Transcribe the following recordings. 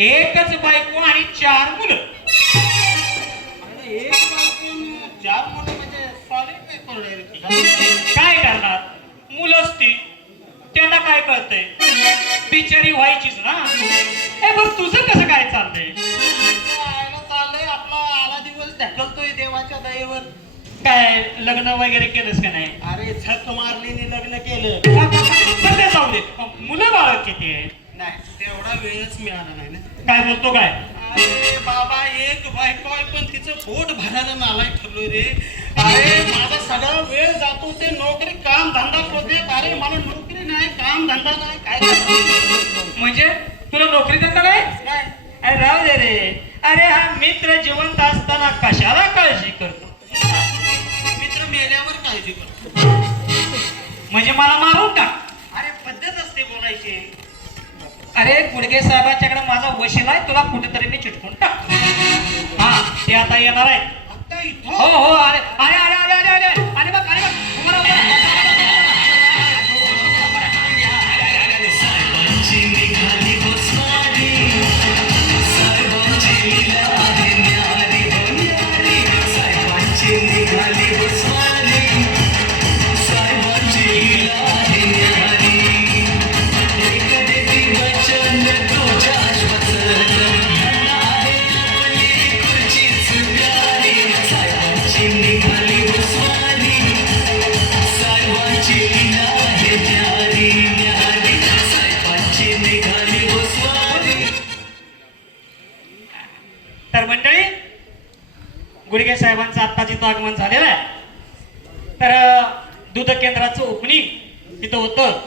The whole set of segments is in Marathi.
एकच बायको आणि 4 मुलं. एक बायको 4 मुलं म्हणजे सॉलिड पेपर आहे. काय करणार, मुलंच ती, त्यांना काय कळतंय, बिचारी व्हायचीच ना. ए बघ तुझं कसं काय चाललंय? आयला चाललंय आपला आला दिवस ढकलतोय देवाच्या दयेवर. काय लग्न वगैरे केलंस का नाही? अरे झक मारलीने लग्न केलं. बरं ते जाऊ दे, मुलं बाळ किती आहे? नाही तेवढा वेळच मिळाला नाही ना. काय बोलतो काय? अरे बाबा एक बायको आहे पण तिचं पोट भरायला नालायक ठरलोय रे. अरे माझा सगळा वेळ जातो ते नोकरी काम धंदा शोधण्यात. अरे मला नोकरी नाही काम धंदा नाही काय करणार? म्हणजे तुला नोकरी धंदा नाही? काय अरे राहू दे रे. अरे हा मित्र जिवंत असताना कशाला काळजी करतो? मित्र मेल्यावर काळजी करतो. म्हणजे मला मारून टाक. अरे पद्धत असते बोलायची. अरे गुडगे साहेबांच्याकडे माझा वशील आहे, तुला कुठेतरी मी चिटकून टाकतो. हा ते आता येणार आहे. आता इथं हो हो अरे अरे अरे अरे अरे अरे अरे बघ अरे बघ उभा राहा, उभा राहा. तर मंडळी गुडगे साहेबांचं आत्ता जिथं आगमन झालेलं आहे, तर दूध केंद्राचं ओपनिंग तिथं होतं.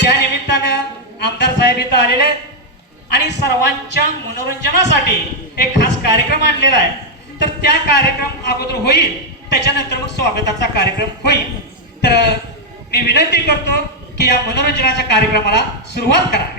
त्या निमित्तानं आमदार साहेब इथं आलेले आहेत आणि सर्वांच्या मनोरंजनासाठी एक खास कार्यक्रम आणलेला आहे. तर त्या कार्यक्रम अगोदर होईल, त्याच्यानंतर मग स्वागताचा कार्यक्रम होईल. तर मी विनंती करतो की या मनोरंजनाच्या कार्यक्रमाला सुरुवात करावी.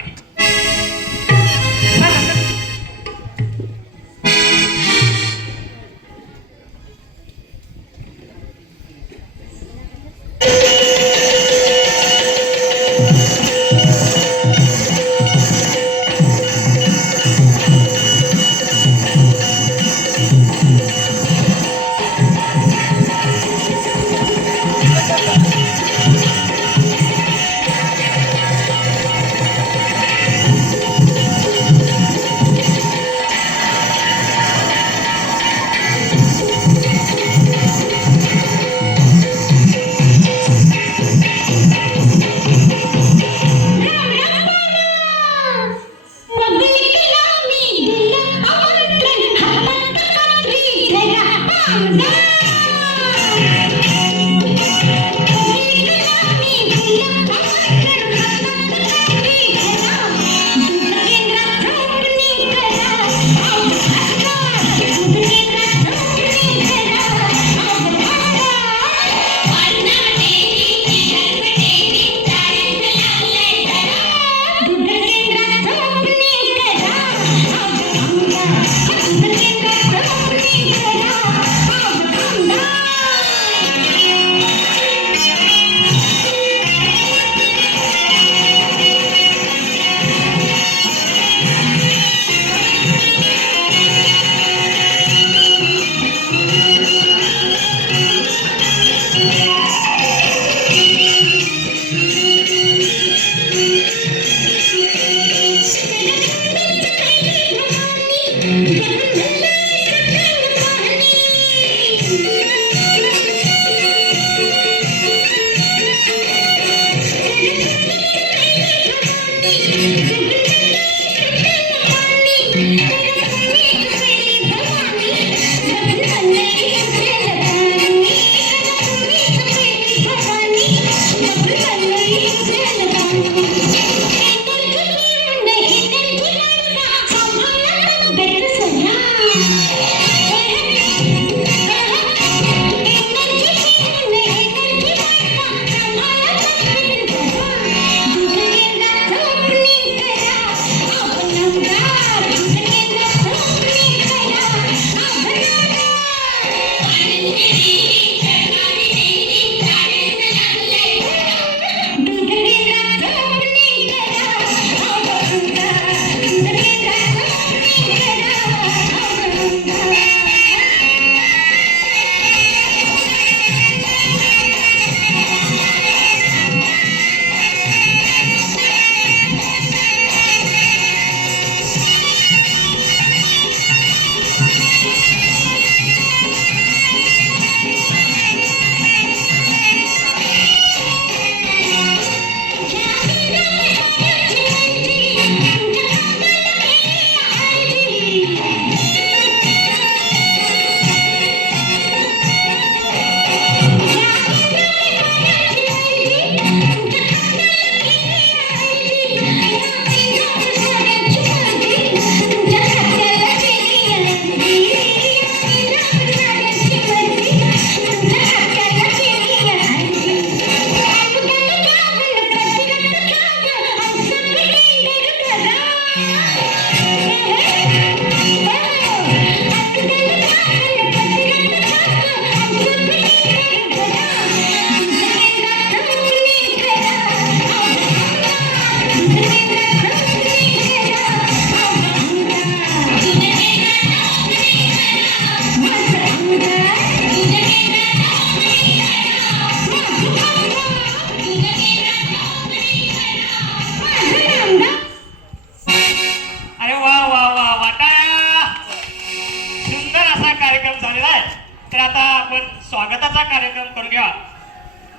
आता आपण स्वागताचा कार्यक्रम करू घ्या.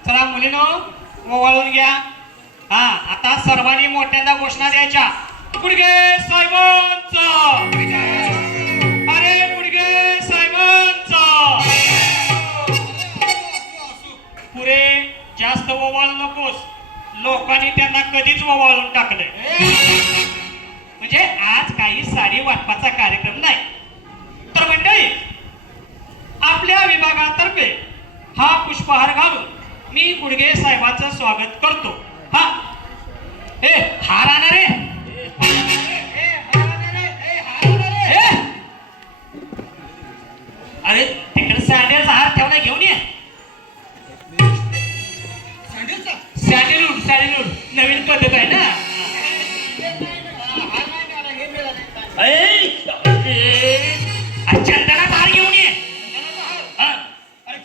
चला मुलीनो ओवाळून घ्या. हा आता सर्वांनी मोठ्यांदा घोषणा द्यायच्या. गुडगे साहेबांचा, अरे गुडगे साहेबांचा. पुरे जास्त ओवाळू नकोस, लोकांनी त्यांना कधीच ओवाळून टाकलंय. म्हणजे आज काही साडी वाटपाचा कार्यक्रम नाही. तर मंडळी आपल्या विभागातर्फे हा पुष्पहार घालून मी गुडगे साहेबांचं स्वागत करतो. हा ए हार आणा रे. अरे तिकडे सँडलचा हार ठेवला, घेऊन ये. सँडलवूड नवीन पद्धत आहे ना. चंदनाचा हार घेऊन ये.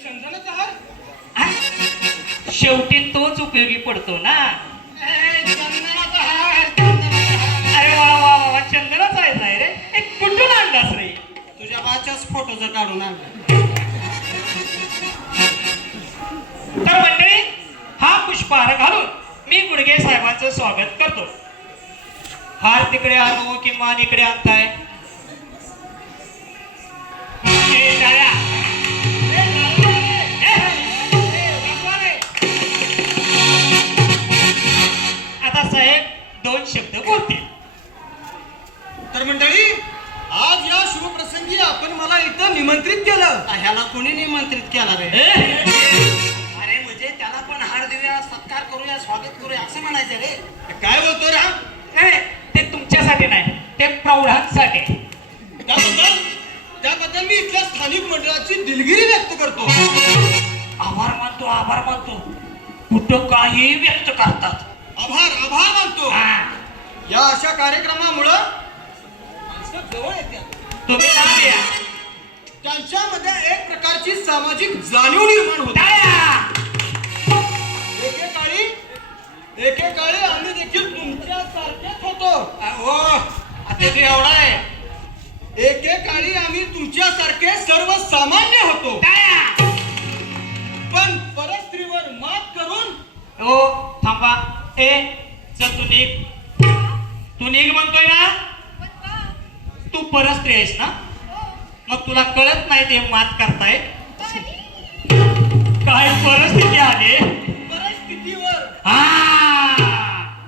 चंदनाचा हार शेवटी तोच उपयोगी पडतो ना. चंदनाचा हार अरे वा वा वा, चंदनाचा आहे रे. एक कुठून आणलास रे? तुझ्या बाच्याच फोटोचं काढून आणलं. तर मंडळी हा पुष्पहार घालून मी गुडगे साहेबांचं स्वागत करतो. हार तिकडे आणू किंवा इकडे आणताय? आता साहेब दोन शब्द बोलतील. तर मंडळी आज या शुभप्रसंगी आपण मला इथं निमंत्रित केलं. ह्याला कोणी निमंत्रित केला रे? अरे म्हणजे त्याला पण हार देऊया, सत्कार करूया, स्वागत करूया असं म्हणायचं रे. काय बोलतो रे? नाही ते तुमच्यासाठी नाही, ते प्रौढांसाठी. त्याबद्दल मी इथल्या स्थानिक मंडळाची दिलगिरी व्यक्त करतो. आभार मानतो. कुठं काही व्यक्त करतात. आभार मानतो. या अशा कार्यक्रमामुळं माणसं जवळ येतात. तुम्ही नाव या. त्यांच्यामध्ये एक प्रकारची सामाजिक जाणीव निर्माण होते. एकेकाळी आम्ही देखील तुमच्या सारखेच होतो. हो आता ते एवढा आहे. एकेकाळी आम्ही तुमच्यासारखे सर्वसामान्य होतो. पण परस्त्रीवर मात करून ओ थांबा. ए चल तू निघ म्हणतोय ना. तू परस्त्री आहेस ना, मग तुला कळत नाही ते मात करताय. काय परिस्थिती आली.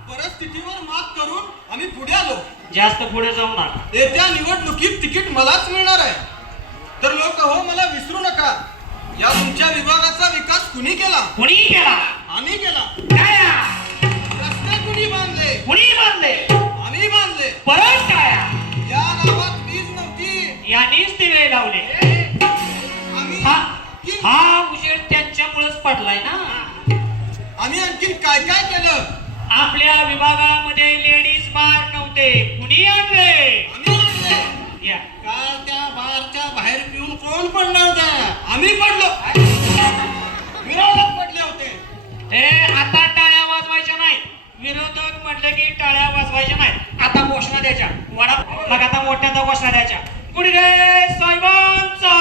परिस्थितीवर मात करून आम्ही पुढे आलो. जास्त पुढे जाऊ ना. येत्या निवडणुकीत तिकीट मलाच मिळणार आहे. तर लोक हो मला विसरू नका. या तुमच्या विभागाचा विकास कुणी केला? आम्ही केला. रस्ते कुणी बांधले? आम्ही बांधले. परत काय या गावात वीज नव्हती, यांनीच ते वेळ लावले. हा उजेड त्यांच्यामुळेच पडलाय ना. आम्ही आणखीन काय काय केलं? आपल्या विभागामध्ये लेडीज बार नव्हते, कुणी आणले? आम्ही आणले. या काल त्या बारच्या बाहेर पिऊन कोण पडला होता? आम्ही पडलो. विरोधक पडले होते. आता टाळ्या वाजवायच्या नाहीत. विरोधक म्हटलं की टाळ्या वाजवायच्या नाहीत. आता घोषणा द्यायच्या. मग आता मोठ्यांदा घोषणा द्यायच्या. गुडगे साहेबांचा,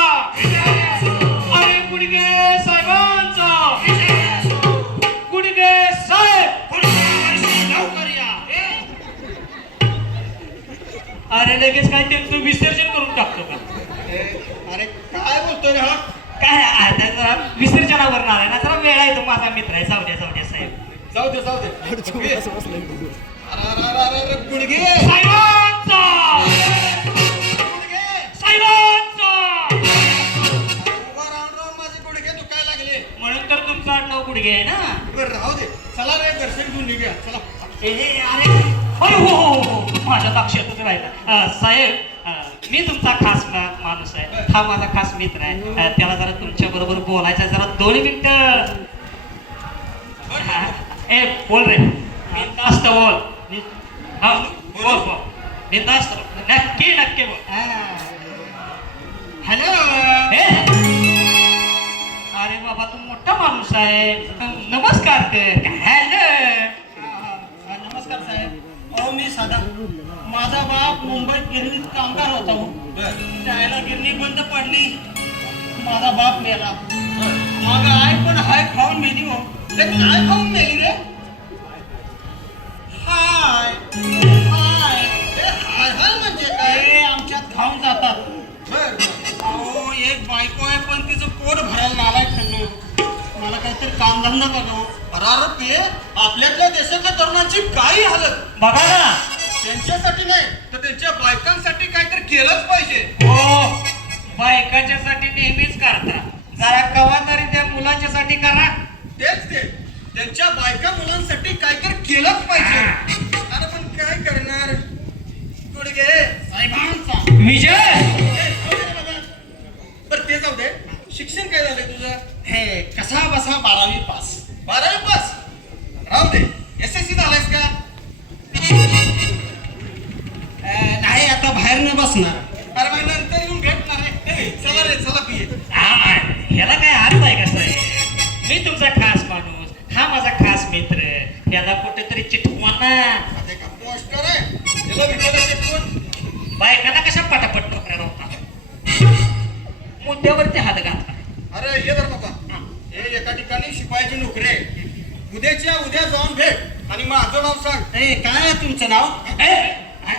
अरे गुडगे साहेबांचा, गुडगे साहेब. अरे लगेच काय त्यांचं विसर्जन करून टाकतो का? अरे काय बोलतोय रे? काय आता जरा विसर्जनावर नाव आहे ना. जरा वेळ आहे. तो माझा मित्र आहे. जाऊ द्या साहेब. जाऊ दे. गुडघे साहेबांचा, साहेबांचा. माझे गुडघे दुखायला लागले. म्हणून तर तुमचं आडनाव गुडघे आहे ना. बरं राहू दे. चला रे दर्शन घेऊन निघूया. चला. अरे हो माझ्या लक्षातच राहिला. साहेब मी तुमचा खास माणूस आहे. हा माझा खास मित्र आहे. त्याला जरा तुमच्या बरोबर बोलायचं. जरा 2 मिनिटं. ए बोल रे. बिनधास्त बोल. हा बोल. बिनधास्त नक्की बोल. हॅलो. अरे बाबा तू मोठा माणूस आहे. नमस्कार कर. हॅलो. नमस्कार साहेब. अहो मी साधा. माझा बाप मुंबईत गिरणीत कामगार होता. त्याला गिरणी बंद पडली. माझा बाप मेला. मग आई पण हाय खाऊन मेली हो. ते काय खाऊन मेली रे? हाय हाय हाय हाय म्हणजे काय? आमच्यात खाऊन जातात. अहो एक बायको आहे पण तिचं पोट भरायला नालाय ठरलं. मला काहीतरी कामधंदा बघावं. अरे ते आपल्यातल्या देशाच्या तरुणाची काही हालत बघा ना. त्यांच्यासाठी नाही तर त्यांच्या बायकांसाठी काहीतरी केलंच पाहिजे. हो, बायकाच्यासाठी नेहमीच करता, जरा कवा तरी त्या मुलाच्यासाठी करा. तेच ते त्यांच्या बायका मुलांसाठी काहीतरी केलंच पाहिजे. अरे पण काय करणार? गुडगे साहेबांचा विजय. बर ते जाऊ दे. शिक्षण काय झालंय तुझं? हे कसा बसा 12वी पास. 12वी पास राहू दे. SSC झालायस का? नाही आता बाहेर न बसणार. अरे मग नंतर येऊन भेटणार आहे. चला रे चला पिये. ह्याला काय अर्थ आहे कसं आहे? मी तुमचा खास माणूस, हा माझा खास मित्र, याला कुठेतरी चिटकवा ना. ते का पोस्टर आहे त्याला विचारायचे कोण? बायकांना कशा पटापट नोकऱ्या राहतात, मुद्द्यावरती हात घातला. अरे ये बरं बाबा, हे एका ठिकाणी शिपायाची नोकरी आहे. उद्याच्या उद्या जाऊन भेट आणि माझं नाव सांग. काय आहे तुमचं नाव?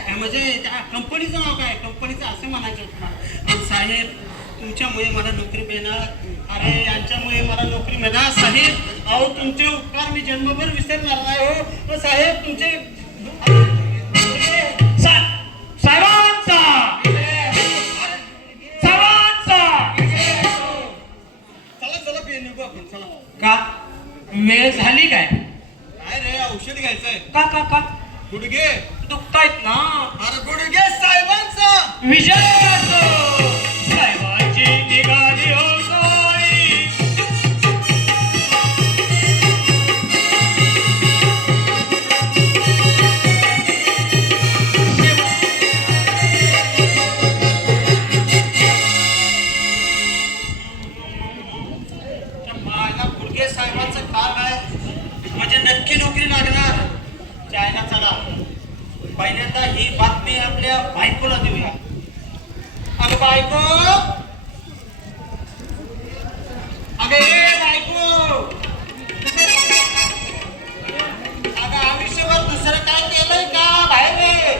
म्हणजे त्या कंपनीचं नाव काय? कंपनीचं असं म्हणायचं. साहेब तुमच्यामुळे मला नोकरी मिळणार. अरे यांच्यामुळे मला नोकरी मिळणार. साहेब अहो तुमचे उपकार मी जन्मभर विसरणार नाही हो. साहेब तुमचे साहेबांचा चला चला पिये निघू आपण. चला. का वेळ झाली काय? काय रे औषध घ्यायचंय. का का का गुडघे दुखतायत ना? अरे गुडघे साहेबांचा विजय असो. साहेबांची निघाली हो साई. गुडघे साहेबांचं काम आहे म्हणजे नक्की नोकरी लागणार. चायना चला पहिल्यांदा ही बातमी आपल्या बायकोला देऊया. अगं बायको, अगं ए बायको, अगं आयुष्यभर दुसरं काय केलंय का बाहेर रे?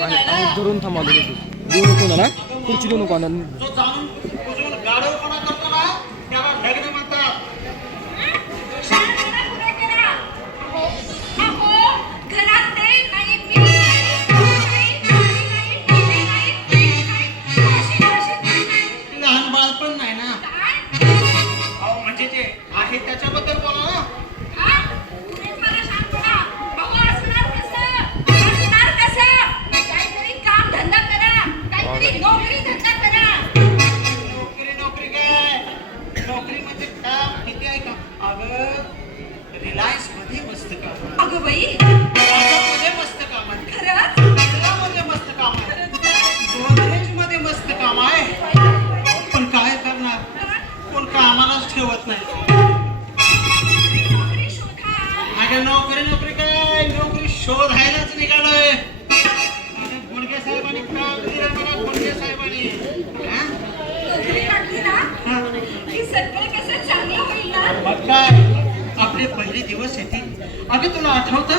आणि धरून थांबा देऊ नको ना खुर्ची देऊ नको ना. जो जाणून बुजून गाढवपणा करतो ना त्याला लग्न म्हणतात. लहान बाळ पण नाही ना. अहो म्हणजे जे आहे त्याच्याबद्दल बोला ना. नोकरी नोकरी काय? नोकरी म्हणजे काम किती आहे का? अगं रिलायन्स मध्ये मस्त काम. अगं बाई मध्ये मस्त काम आहे. खरंच मध्ये मस्त काम आहे. गोदरेज मध्ये मस्त काम आहे. पण काय करणार? कोण कामालाच ठेवत नाही. नोकरी शोधा. अगं नोकरी नोकरी काय? नोकरी शोधायलाच निघालोय. गुडगे साहेबांनी काम दिलं मला. गुडगे साहेबांनी नोकरी लागली ना की सगळं कसं चांगलं होईल ना. मग काय आपले पहिले दिवस येतील. अगं तुला आठवतं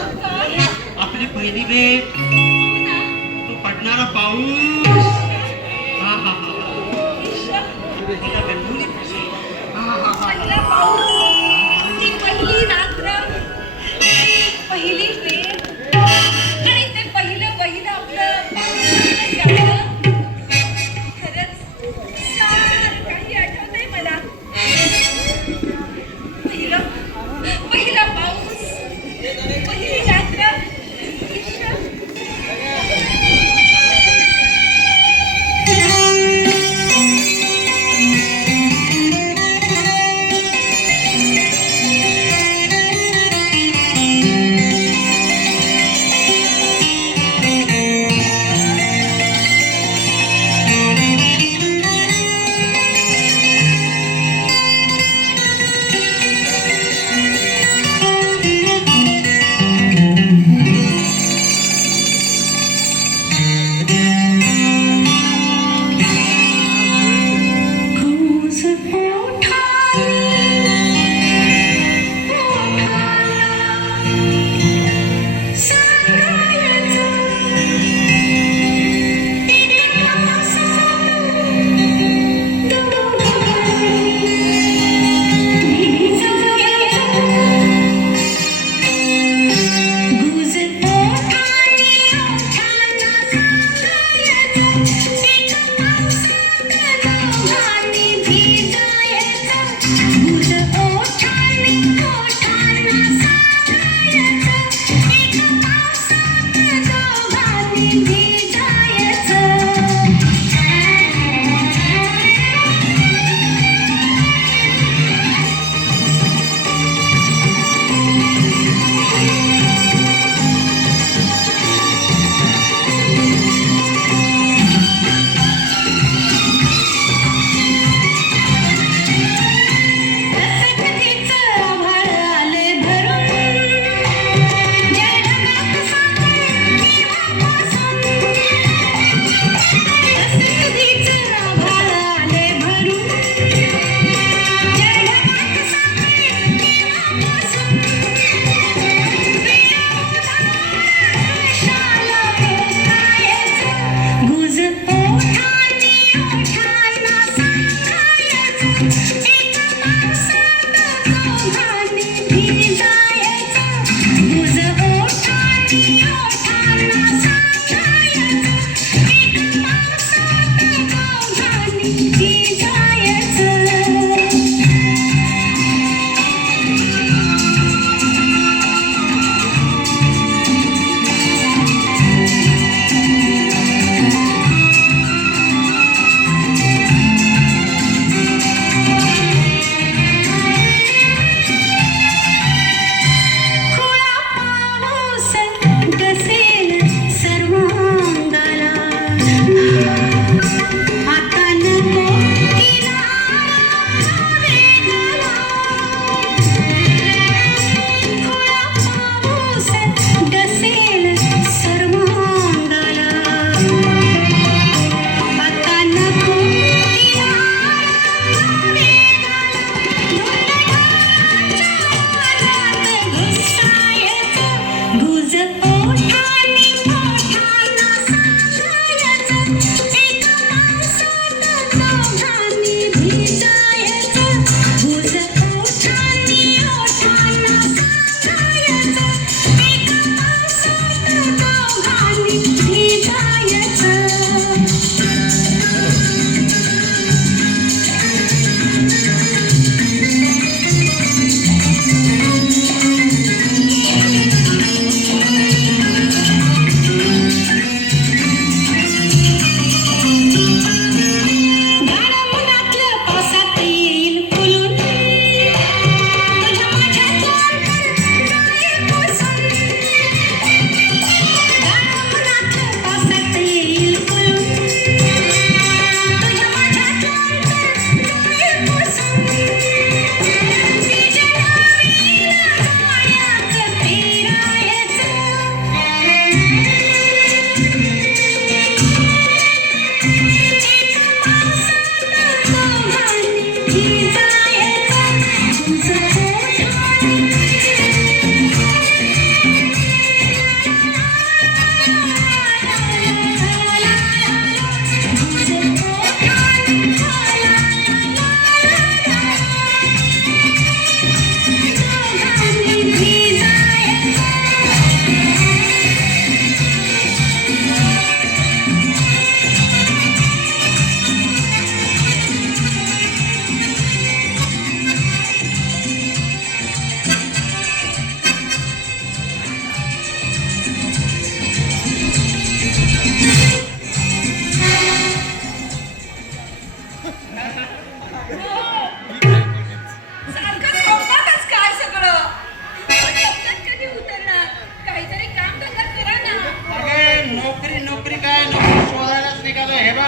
आपली पहिली भेट, तो पडणारा पाऊस. हा हा हा तुला गंधुली कशी. हा हा हा पहिला पाऊस, ती पहिली रात्र, पहिली भेट आणि ते पहिलं पहिलं आपलं पावसाळ्यात जाणं. खरंच सारं काही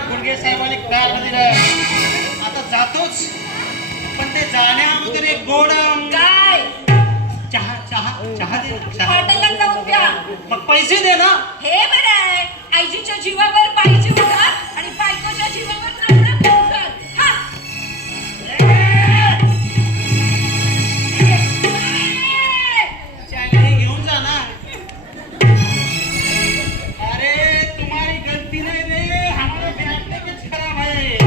गुडगे साहेबांनी कार दिलं आता जातोच पण ते जाण्या अगोदर एक गोड काय चहा चहा चहा दे चहा हॉटेलला जाऊन द्या. मग पैसे दे ना हे बरं आहे. आईजीच्या जीवावर पाहिजे उधार आणि बायकोच्या जीवावर नवरा उधार. हा चाय घेऊन जा ना. अरे तुम्हारी गलती नहीं रे हमारा बैग पैकेज खराब है.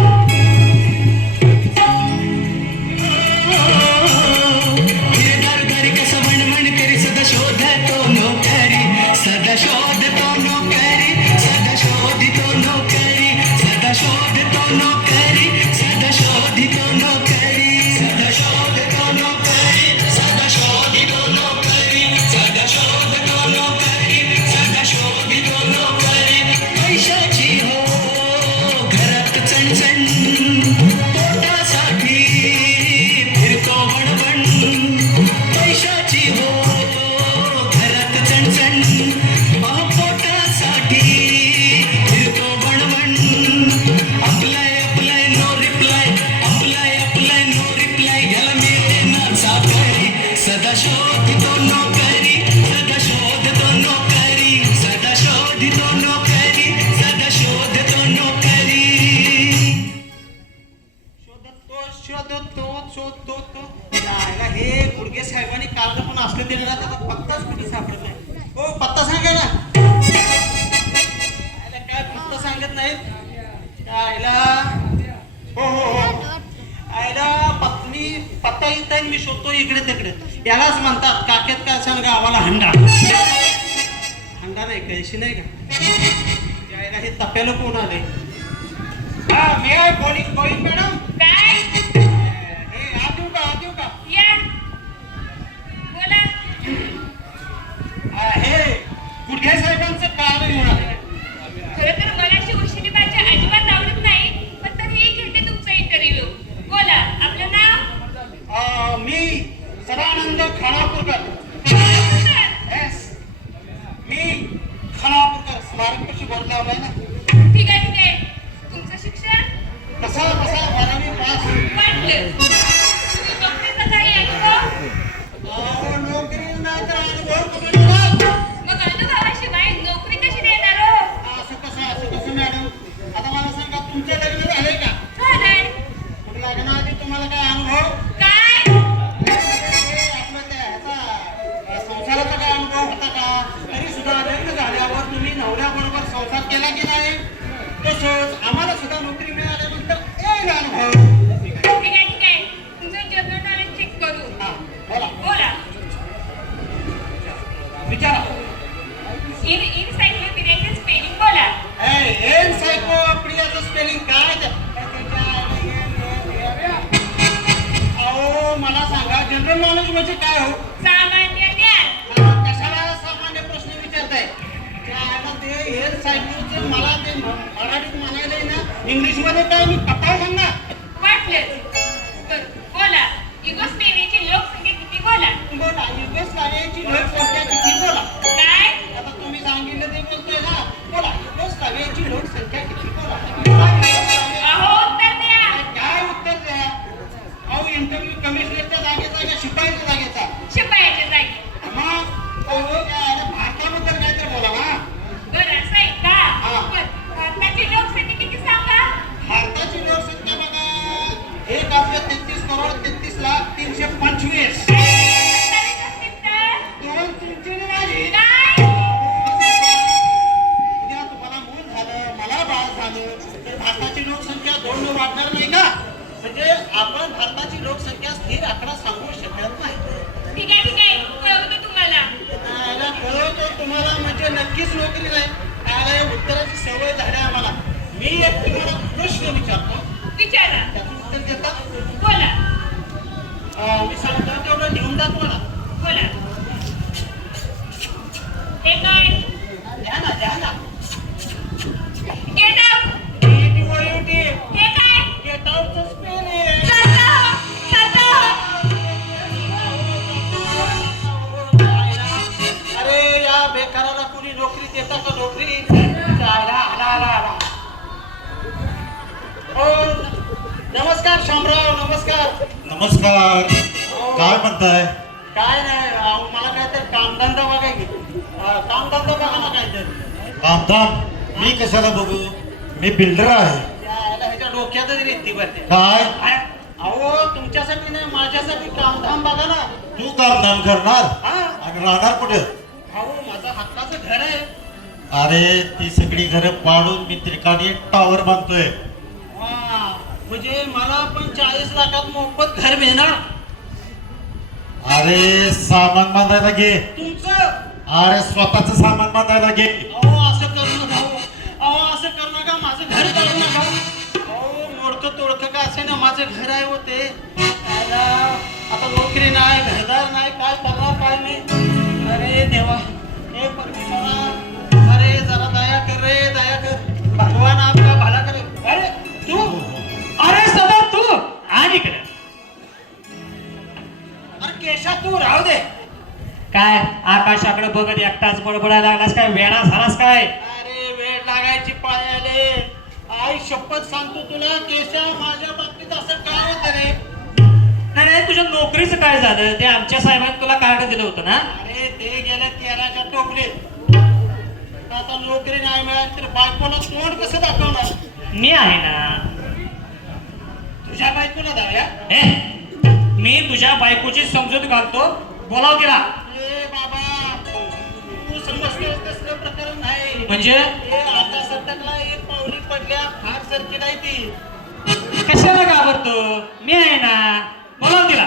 हे गुडगे साहेबांनी कागद पण असले दिले ना त्याचा पत्ताच कुठे सापडत नाही. हो पत्ता सांगा ना. काय पत्ता सांगत नाहीत आयला. हो हो हो आयला पत्नी कुठं इथं मी शोधतो इकडे तिकडे. यालाच म्हणतात काकेत काय सांग गावाला हंडा. हंडा नाही कळशी नाही का यायला हे तप्याला कोण आले. हा मी आहे गोविंद मॅडम. काय हे आत येऊ का या बोला. हे गुडघे साहेबांचं काम आहे म्हणाले. खरं तर मला अशी उशिरी भाजी अजिबात आवडत नाही, पण तरीही घेते तुमचा इंटरव्ह्यू. बोला आपलं नाव. मी सदानंद खानापूरकर. येस मी खानापूरकर स्मारकपाशी बोर्ड लावलाय ना. ठीक आहे ठीक आहे. तुमचं शिक्षण कसा 12वी पास. वाटलं नोकरीचा काही अनुभव. नोकरी नाही तर अनुभव कुठे मिळणार? मग अनुभवाशिवाय नोकरी कशी देणार हो. असं कसं मॅडम. आता मला सांगा तुमचं लग्न झालंय का? झालंय. मग लग्नाआधी तुम्हाला काय अनुभव? काय आपलं त्या ह्याचा संसाराचा काय अनुभव होता का? तरी सुद्धा लग्न झाल्यावर तुम्ही नवऱ्याबरोबर संसार केला की नाही? तसंच आम्हाला सुद्धा नोकरी मिळाल्यानंतर एक अनुभव. ठीक आहे ठीक आहे. तुमचं जनरल नॉलेज चेक करू. हा बोला बोला. विचारा. इनसायक्लोपीडियाचे स्पेलिंग बोला. एनसायक्लोपीडियाचं स्पेलिंग काय ते? अहो मला सांगा जनरल नॉलेज म्हणजे काय हो? सामान्य ज्ञान. कशाला सामान्य प्रश्न विचारताय? ते एनसायक्लोचं मला ते मराठीत म्हणायला ना इंग्लिशमध्ये काय मी कपाळ सांगणार. वाटलंच. तर बोला युगोस्लेव्हियाची लोकसंख्या किती बोला. बोला युगोस्लाव्हियाची लोकसंख्या किती बोला. काय आता तुम्ही सांगितलं ते बोलतोय ना. बोला युगोस्लाव्हियाची लोकसंख्या किती बोला. अहो उत्तर द्या. काय उत्तर द्या? अहो इंटरव्ह्यू कमिशनरच्या जागेचा शिपाईच्या जागेचा. शिपायाच्या जागी. मग भारताबद्दल काय तर बोला ना. बरं असं आहे का. पण भारताची लोकसंख्या किती सांगा. भारताची लोकसंख्या बघा 1,33,33,325. दोन तुमची माझी. काय उद्या तुम्हाला मूल झालं मला बाळ झालं तर भारताची लोकसंख्या 2 ने वाढणार नाही का? म्हणजे आपण भारताची लोकसंख्या स्थिर आकडा सांगू शकत नाही. ठीक आहे ठीक आहे. कळवतो तुम्हाला. याला कळवतो तुम्हाला म्हणजे नक्कीच नोकरी नाही. याला या उत्तराची सवय झाली आम्हाला. मी एक तुम्हाला प्रश्न विचारतो विचारा. त्याचं उत्तर देता? बोला मी सांगतो तेवढं लिहून दाखवा ना. बोला. हे काय द्या ना. Get out. ETOUT. हे काय Get out चं spelling. चालतं. अरे या बेकाराला कुणी नोकरी देता का नोकरी? आला. नमस्कार शामराव. नमस्कार. काय म्हणताय? काय नाही मला काय तर कामधंदा बघाय कामधंदा बघा ना काय तर. कामधाम मी कशाला बघू? मी बिल्डर आहे. ह्याच्या डोक्यातच रेती भरते. काय अहो तुमच्यासाठी नाही माझ्यासाठी कामधाम बघा ना. तू कामधाम करणार हा आणि राहणार कुठे? अहो माझं हक्काचं घर आहे. अरे ती सगळी घरं पाडून मी त्रिकाणी टावर बांधतोय. हा म्हणजे मला पण 40 लाखात मोफत घर मिळणार. अरे सामान बांधायला घे. तुमचं अरे स्वतःच सामान बांधायला घे. अहो असं करू नका हो. अहो असं करू नका. माझं घर करू नका. अहो मोडकं तोडकं का असे ना माझं घर आहे होते. आता नोकरी नाही घरदार नाही काय करणार काय नाही. अरे देवा हे परमेश्वरा अरे जरा दया कर रे दया कर. भगवान आपका भला करे. अरे तू अरे सदा तू आणि इकडे अरे केशा तू राहू दे. काय आकाशाकडे बघत एकटाच बडबडायला लागलास काय? वेळा झालास काय? अरे वेळ लागायची पाय आले. आई शपथ सांगतो तुला केशा माझ्या बाबतीत असं काय होतं रे? नाही तुझ्या नोकरीचं काय झालं? ते आमच्या साहेबांनी तुला कार्ड दिलं होतं ना. अरे ते गेले 13च्या टोपलीत. आता नोकरी नाही मिळाली तर बायकोला तोंड कसं दाखवणार? मी आहे ना. तुझ्या बायकोला दाव्या. मी तुझ्या बायकोची समजूत घालतो. बोलाव तिला. ए बाबा तू समजतोस तसलं प्रकरण नाही. म्हणजे ए आता सटकला एक पावली पडल्या फार सरकी नाही ती. कशाला घाबरतो? मी आहे ना. बोलाव तिला.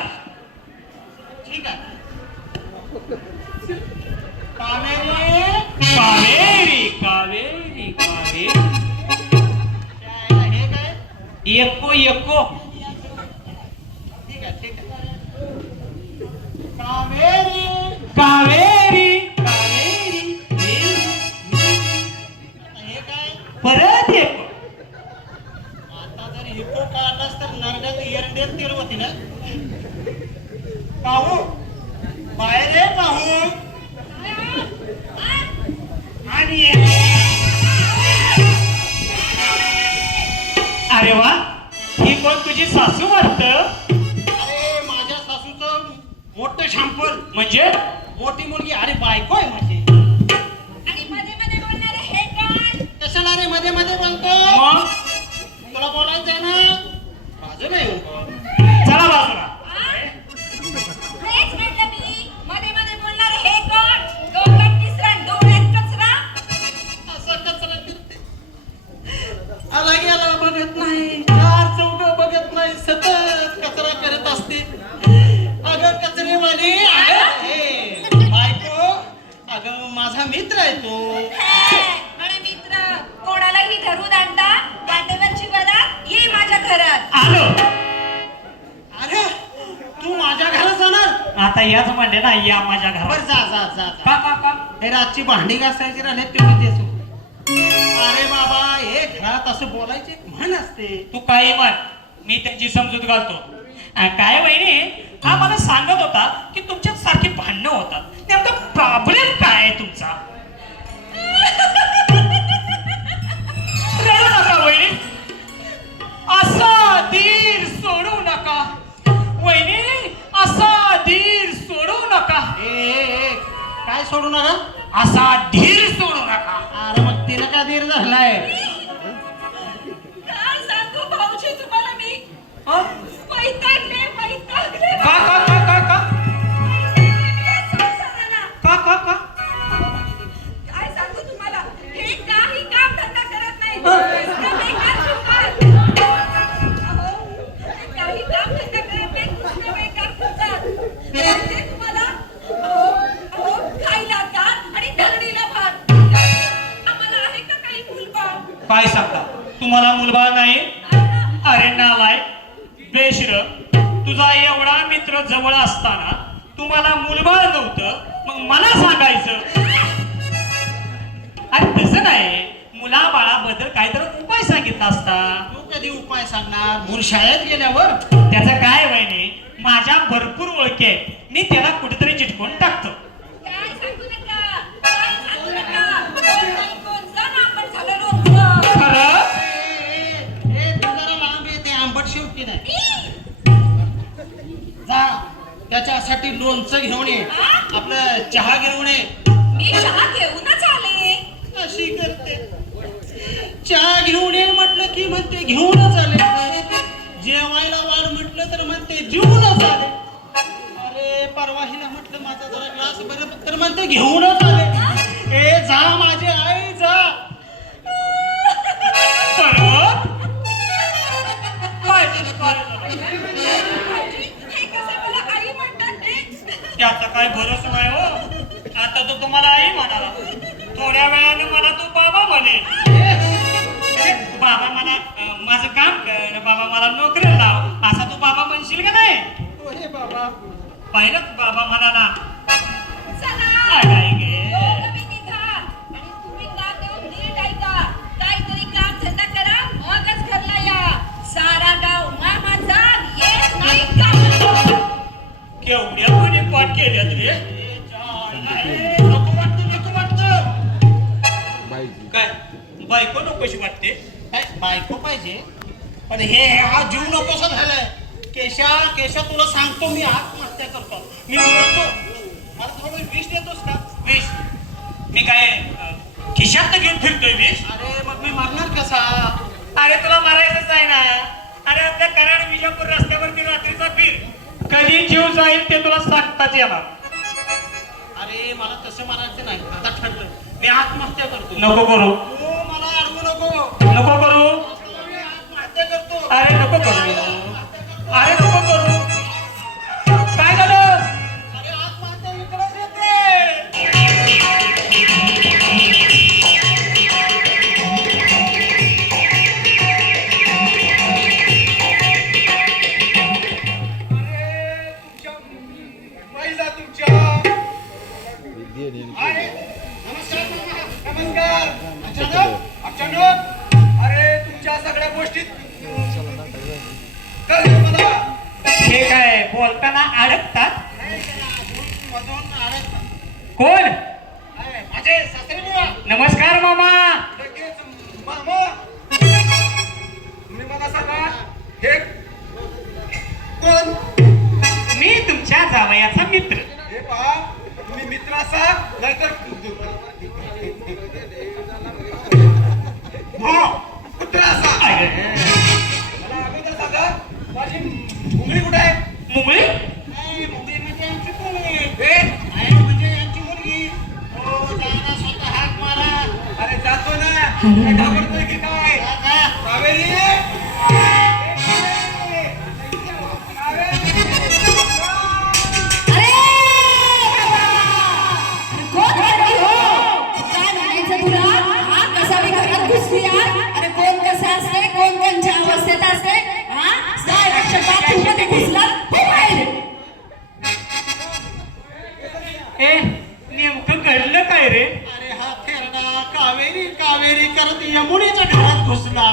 ठीक आहे. कावेरी कावेरी कावेरी हे काय परत एक आता जर इको काढलास तर नरड्यात एरंडेल तेल होती ना. पाहू बाहेर ये पाहू आणि अरे वा ही कोण तुझी सासू वाटत अरे माझ्या सासूचं मोठं शॅम्पल म्हणजे मोठी मुलगी अरे बायको आहे माझी. आणि मध्ये मध्ये बोलणारे हे कोण? कशाला रे मध्ये मध्ये बोलतो. मग तुला बोलायचं आहे ना बाजूला येऊन बोल. चला बाजूला हेच म्हटलं मी, मध्ये मध्ये बोलणारे हे कोण? डोक्यात तिसरा, डोळ्यात कचरा. असं कचरा करते आला गेला बघत नाही, चार चौघ बघत नाही, सतत कचरा करत असते. अगं कचरेवाली अगं हे बायको अगं माझा मित्र आहे तो. म्हणे मित्र, कोणालाही धरून आणता वाटेवरची वरात ये माझ्या घरात. आलो अरे तू माझ्या घरात जाणार. आता याच म्हणले ना या माझ्या बर घरात जा जा जा जा. का का का हे रातची भांडी घासायची राहिले तेवढी देसू. अरे बाबा हे घरात असं बोलायचे एक म्हण असते. तू काही म्हण मी त्यांची समजूत घालतो काय वहिनी हा मला सांगत होता की तुमच्यात सारखी भांडणं होतात नेमका प्रॉब्लेम काय आहे तुमचा रडू नका वहिनी असा धीर सोडू नका वहिनी असा धीर सोडू नका ए काय सोडू नका. असा धीर सोडू नका अरे मग तिला का धीर झालाय. काय सांगू भाऊजी तुम्हाला मी? हं? वैतागले, वैतागले. का का का का का या संसाराला. का का का काय सांगू तुम्हाला? हे काही काम धंदा करत नाही. हं? नुसतं बेकार फिरतात. अहो, हे काही काम धंदा करत नाही, नुसतं बेकार फिरतात. ते तुम्हाला अहो, खायला दात आणि धरणीला भात. आम्हाला आहे का काही मुलबाळ? काय सांगता तुम्हाला मुलबाळ नाही अरे नालाय बेशिर तुझा एवढा मित्र जवळ असताना तुम्हाला मुलबाळ नव्हतं मग मला सांगायचं अरे तसं नाही मुलाबाळाबद्दल काहीतरी उपाय सांगितला असता तू कधी उपाय सांगणार. मूळ शाळेत गेल्यावर त्याचं काय वहिनी माझ्या भरपूर ओळखी आहेत मी त्याला कुठेतरी चिटकून टाकतो काय सांगू नका, काय सांगू नका. कोण नाही कोण जण आपण झालं रोजचं. खरं ए तू जरा लांब येते आंबट शेवटी नाही. मी? जा त्याच्यासाठी लोणचं घेऊन ये. आपलं चहा घेऊन ये. मी चहा घेऊनच आले. अशी करते. चहा घेऊन ये म्हटलं की म्हणते घेऊनच आले. जेवायला वाढ म्हटलं तर म्हणते जेवूनच आले. अरे परवाहीला म्हटलं माझा जरा ग्लास बरं तर म्हणते घेऊनच आले. ए जा माझी आई जा. परत काय झालं, काय झालं? भाऊजी, हे कसं मला आई म्हणतात ते? त्याचा काय भरोसा नाही हो आता तो तुम्हाला आई म्हणाला थोड्या वेळाने मला तो बाबा म्हणे बाबा मला माझं काम कर बाबा मला नोकरी लाव असा तू बाबा म्हणशील का नाही अरे बाबा पाहिलं बाबा म्हणाला चला. काय गे दोघं बी निघा. आणि तुम्ही काम देऊन नीट ऐका. काहीतरी काम धंदा करा, मगच घरला या. सारा गाव मामाचा येत नाही कामाला. केवढ्या कोणी पाठ केल्यात रे नको वाटतं. काय बायको नकोशी वाटते काय बायको पाहिजे पण हे हा जीव नकोसा झालाय. केशा तुला सांगतो मी आत्महत्या करतो. मी बोलतो मला थोडं विष देतोस का. विष मी काय खिशात घेऊन फिरतोय विष अरे मग मी मारणार कसा. अरे तुला मारायचंच आहे ना अरे आपल्या कराड विजापूर रस्त्यावरती रात्रीचा फिर कधी जीव जाईल ते तुला सांगताच येणार अरे मला तसं मारायचं नाही. आता ठरलं मी आत्महत्या करतो. नको करू तू मला अडवू नको. नको करू मी आत्महत्या करतो. अरे नको करू अरे नको करू काय झालं अरे आत्महत्या इकडेच येते. अरे काय बोलताना अडकतात? मधून अडकतात. कोण? अरे, माझे सासरे बुवा. नमस्कार मामा. लगेच मामा. तुम्ही मला सांगा, हे कोण? मी तुमच्या जावयाचा मित्र. हे पहा, तुम्ही मित्र असा नाहीतर पुत्र असा. मला अगोदर सांगा, माझी मुंगळी कुठे आहे? मुंगळी? मुंगळी म्हणजे आमची मुलगी. हे? आहे म्हणजे आमची मुलगी. हो, जाना स्वतः हाक मारा. अरे जातो ना. काय घाबरतोय की काय? कावेरी? कोण करती हो? काय म्हणायचं तुला? हा कसा मी घरात घुसली आहे? अरे कोण कसं असते, कोण कोणत्या अवस्थेत असते? हा? काय लक्ष बाथरूममध्ये घुसला? हो बाहेर. ए नेमकं घडलं काय रे? अरे हा थेरडा कावेरी कावेरी करत यमुनेच्या घरात घुसला.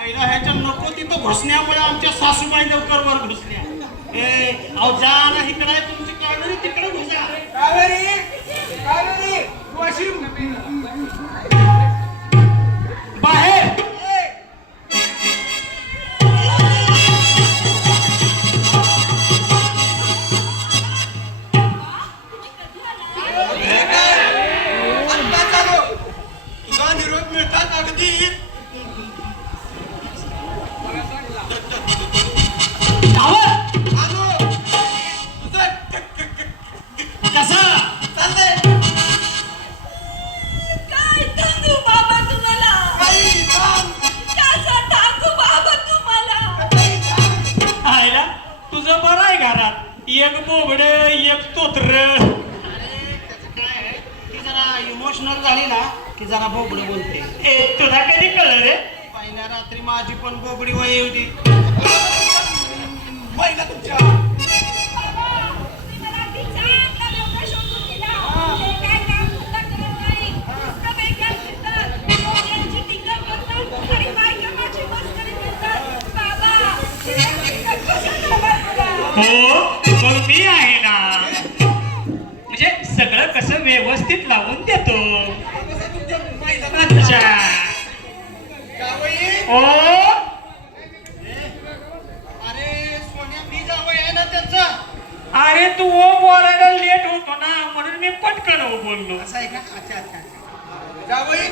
आईला ह्याच्या नको तिथं घुसण्यामुळे आमच्या सासूबाई लवकर वर घुसल्या. ए अहो जा ना, इकडे आहे तुमची कावेरी, तिकडे घुसा. कावेरी कावेरी तू अशी बाहेर. आत्ता चालो. तुझा निरोप मिळतात अगदी धावत. आलो. तुझं कसा चाललंय? काय सांगू बाबा तुम्हाला? काही काम, कसं सांगू बाबा तुम्हाला? काही काम. आयला तुझं बरं आहे घरात. एक बोबड, एक तोत्र. अरे त्याचं काय आहे, ती जरा इमोशनल झाली ना की जरा बोबडी बोलते. ए तुला कधी कळलं रे? पहिल्या रात्री माझी पण बोबडी वय होती. पहिला तुमच्या बाबा, तुम्ही मला अगदी चांगला नवरा शोधून दिला. हे काय काम सुद्धा करत नाही. नुसतं बेकार फिरतात. नवऱ्यांची टीका करतात आणि बायका माझी मस्करी करतात. बाबा, हे कसं झालं मला? हो मग मी आहे ना. म्हणजे सगळं कसं व्यवस्थित लावून देतो. तुमच्या पहिला अच्छा. जावई. ओ अरे सोन्या, मी जावई आहे ना त्यांचा. अरे तू ओ बोलायला लेट होतो ना म्हणून मी पटकन ओ बोललो. असं आहे का? अच्छा अच्छा अच्छा. जावई,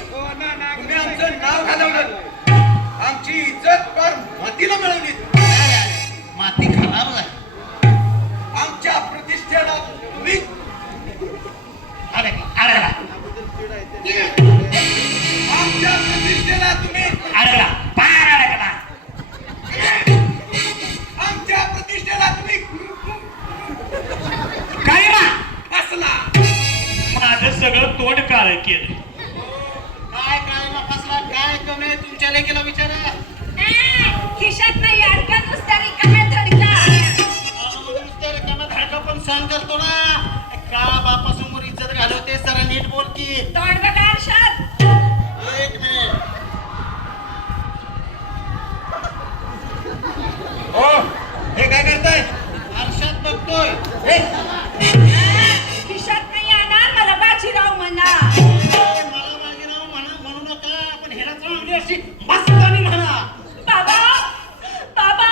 तुम्ही आमचं नाव घालवलं, आमची इज्जत पर मातीला मिळवली. माती खाणार नाही. आमच्या प्रतिष्ठेला तुम्ही अडकला अडकला आमच्या प्रतिष्ठेला तुम्ही अडकला पार अडकला. आमच्या प्रतिष्ठेला तुम्ही काय ना फसला. माझं सगळं तोंड काळ केलं. काय काय ना फसला, काय कमी आहे तुमच्या लेकीला विचारा. खिशात नाही अडका, नुसत्या रिकाम्या धडका. नुसतं रिकामा धडका पण सहन करतो ना. का बापासमोर इज्जत घालवते, जरा नीट बोल की. तोंड बघा आरशात. एक मिनिट. हो हे काय करताय? आरशात बघतोय. खिशात नाही आणणार, मला बाजीराव म्हणा. मला बाजीराव म्हणू नका, पण ह्याला चांगली अशी मस्तानी म्हणा. बाबा, बाबा,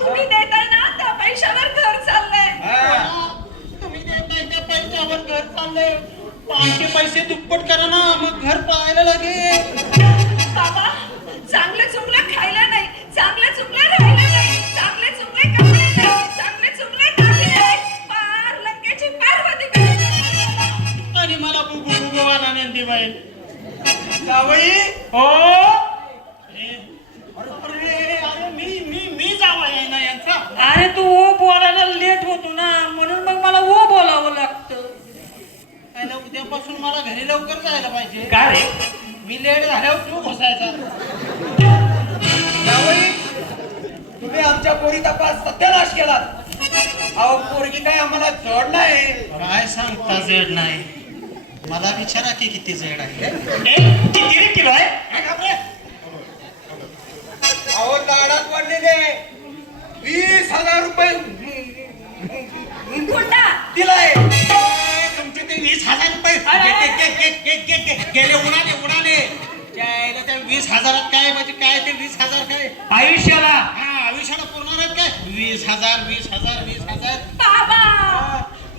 तुम्ही देताय ना त्या पैशावर घर चाललंय. तुम्ही देताय त्या पैशावर घर चाललंय. पाचशे पैसे दुप्पट करा ना, मग घर पळायला लागेल. बाबा, चांगलं चुकलं खायला नाही, चांगलं चुकलं राहिलं नाही, चांगले चुकले कपडे नाही, चांगले चुकले दागिने नाही, पार लंकेची पार्वती करून. आणि मला बुबू बुबू वाला नंदी बाई. जावई. हो अरे मी जावई आहे ना यांचा. अरे तू ओ बोलायला लेट होतो ना म्हणून मग मला ओ बोलावं लागतं. पहिला उद्यापासून मला घरी लवकर जायला पाहिजे. का रे? मी लेट झाल्यावर तू घुसायचा. जावई, तुम्ही आमच्या पोरीचा पास सत्यानाश केलात. अहो पोरगी काय आम्हाला जड नाही. काय सांगता जड नाही? मला विचारा की किती जड आहे. किती रे किलो आहे? अहो लाडात वाढलेले 20,000 रुपये 20,000 20,000 20,000 बाबा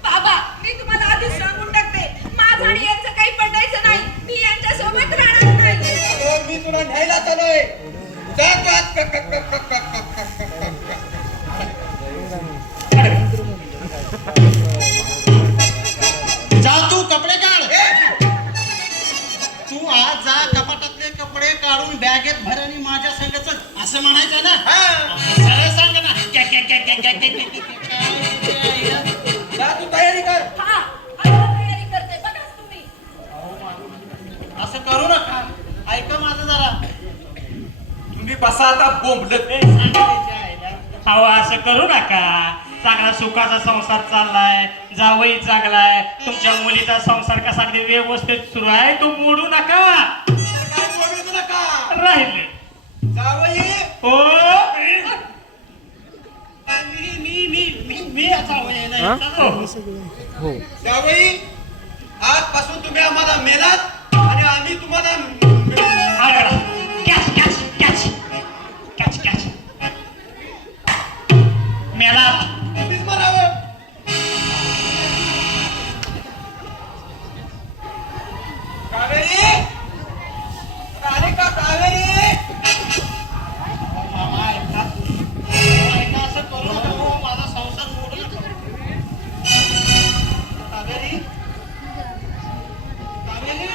बाबा मी तुम्हाला आधीच सांगून टाकते माझं आणि यांचं काही पटायचं नाही मी यांच्या सोबत राहणार नाही मी तुला न्यायला चालोय जा तू आत. जा तू कपडे काढ तू आज जा कपाटातले कपडे काढून बॅगेत भर आणि माझ्या संग चल असं म्हणायचं ना सरळ सांग ना जा तू तयारी कर. हा आता तयारी करते बघाच तुम्ही असं करू नका ऐका माझं जरा तुम्ही बसा आता बोंबलत. अहो असं करू नका चांगला सुखाचा संसार चाललाय जावई चांगलाय तुमच्या मुलीचा संसार कसा अगदी व्यवस्थित सुरू आहे तो मोडू नका काय बोलूच नका. राहिले जावई हो मी आता होय ना हा? चला. हो जावई आजपासून तुम्ही आम्हाला मेलात आणि आम्ही तुम्हाला catch catch catch catch catch मेला तुम्हीच मरावं. कावेरी आली का कावेरी? मामा ऐका असं करू नका हो, माझा संसार मोडू नका कावेरी कावेरी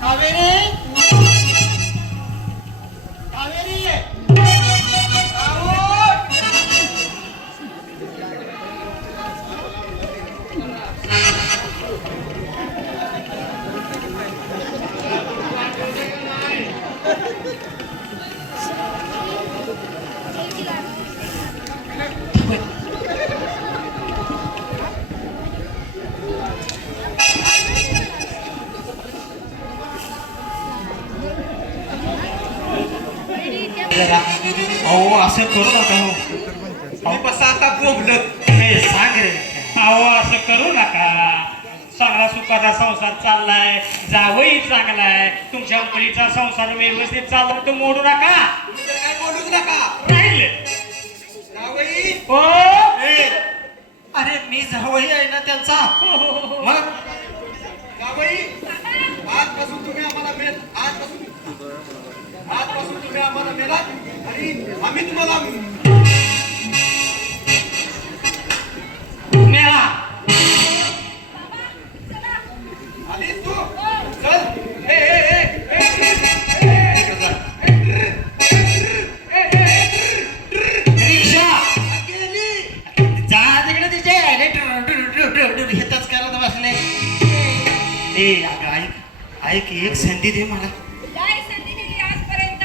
कावेरी कावेरी अहो असं करू नका हो तुम्ही बसा आता बोंबलत. हे सांग रे अहो असं करू नका चांगला सुखाचा संसार चाललाय जावई चांगलाय तुमच्या मुलीचा संसार व्यवस्थित चाललाय तो मोडू नका तुम्ही तर काय बोलूच नका. राहिले जावई हो अरे मी जावई आहे ना त्यांचा मग जावई आजपासून तुम्ही आम्हाला मेलात आणि आम्ही तुम्हाला मेला आलीस तू चल. रिक्षा गेली. जा तिकडे तिचे हेच करत बसले ए अगं ऐक ऐक एक संधी दे मला काय संधी दिली आजपर्यंत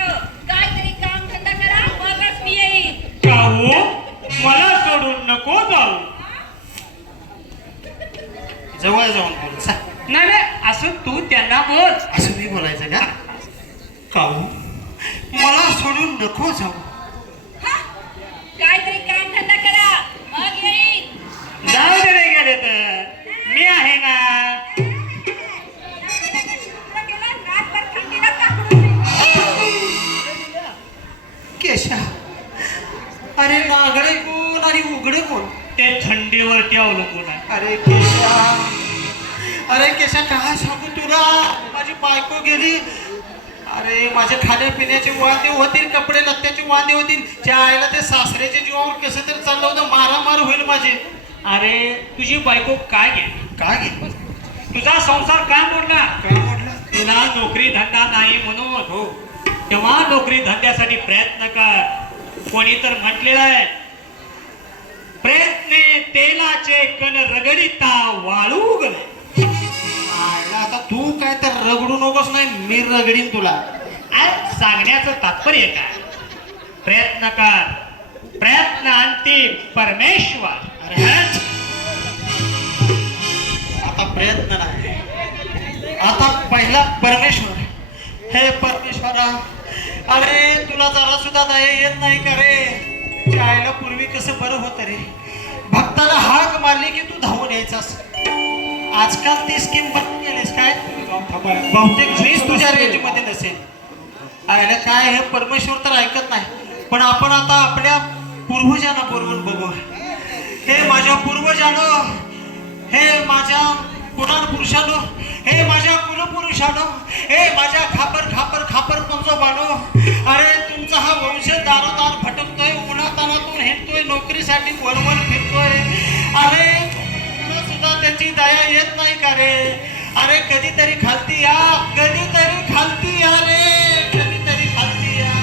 काहीतरी काम धंदा करा मगच मी येईन काहू मला सोडून नको जाऊ जवळ जाऊन बोल चा. नाही नाही असं तू त्यांना बोल असं मी बोलायचं का काऊ मला सोडून नको जाऊ हा? काहीतरी काम धंदा करा मग येईन जाऊ दे रे गेले तर मी आहे ना तुला गेला रातभर थंडीला काकडून केशा अरे नागडे कोण आणि उघडे कोण ते थंडीवरती अवलंबून आहे अरे केशा काय सांगू तुला माझी बायको गेली अरे माझ्या खाण्यापिण्याचे वांदे होतील कपडे लत्त्याचे वांदे होतील त्या आईला ते सासऱ्याच्या जीवावर कसं तरी चाललं होतं मारामार होईल माझे अरे तुझी बायको काय गेली काय घे तुझा संसार काय मोडला काय म्हटलं तुला नोकरी धंदा नाही म्हणून हो तेव्हा नोकरी धंद्यासाठी प्रयत्न कर कोणी तर म्हटलेलं आहे प्रयत्ने तेलाचे कण रगडिता वाळू गले आईला आता तू काय तर रगडू नकोस नाही मी रगडीन तुला आज सांगण्याचं तात्पर्य काय प्रयत्न कर प्रयत्न अंतिम परमेश्वर अरे हट. आता प्रयत्न नाही आता पहिला परमेश्वर हे परमेश्वरा अरे तुला जरा सुद्धा दया येत नाही का रे आईला पूर्वी कसं बरं होतं रे भक्ताला हाक मारली की तू धावून यायचास आजकाल ती स्कीम बंद केलीस काय बहुतेक मीच तुझ्या रेंजमध्ये नसेल. आयला काय हे परमेश्वर तर ऐकत नाही. पण आपण आता आपल्या पूर्वजांना बोलवून बघू. हे माझ्या पूर्वजानं, हे माझ्या पुराणपुरुषांनो, हे माझ्या कुलपुरुषांनो, हे माझ्या खापर पंजोबानो, अरे तुमचा हा वंश दारोदार भटकतोय, उन्हातानातून हिंडतोय, नोकरीसाठी वरवर फिरतोय. अरे तुला सुद्धा त्याची दया येत नाही का रे? अरे कधीतरी खालती या, कधीतरी खालती या रे, कधीतरी खालती या.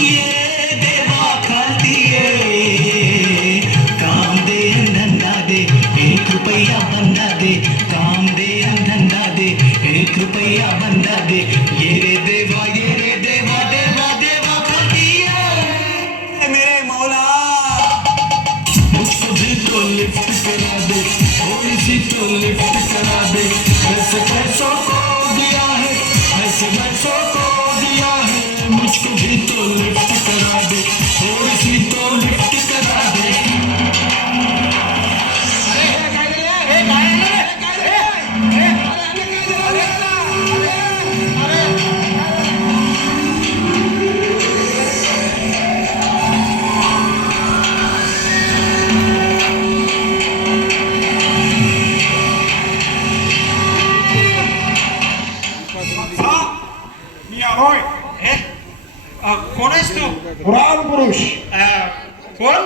ये देवा खालती ये, काम दे धंदा दे, 1 रुपया बंदा दे, काम दे धंदा दे, 1 रुपया बंदा दे. ये रे देवा, ये रे देवा, देवा देवा खालती ये मेरे मौला. मुझको भी तो लिफ्ट करा दे, थोड़ी सी तो लिफ्ट करा दे. ऐसे पैसों को दिया है, ऐसे पैसों को दिया है, मुझको भी तो लिफ्ट करा दे, थोड़ी सी तो लिफ्ट करा दे. मी आलोय. हे कोण आहेस तू? पुराण पुरुष कोण?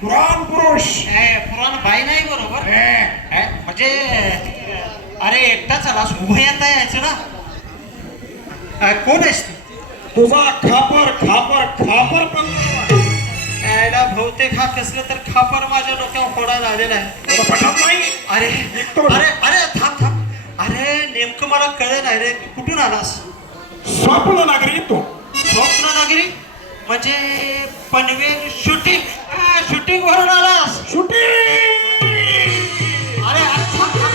पुराण पुरुष पुराण बाई नाही बरोबर? म्हणजे अरे एकटाच आलास, उभं येता यायचं ना. कोण आहेस तू? तुझा खापर खापर खापर पण यायला बहुतेक हा कसलं तर खापर माझ्या डोक्यावर फोडायला आलेला आहे. पटत नाही. अरे अरे अरे थांब थांब. अरे नेमकं मला कळलं नाही रे, तू कुठून आलास? स्वप्न नगरी तू स्वप्न नगरी म्हणजे पनवेल शूटिंग, शूटिंग वरून आलास? सुटी अरे अरे थांब थांब.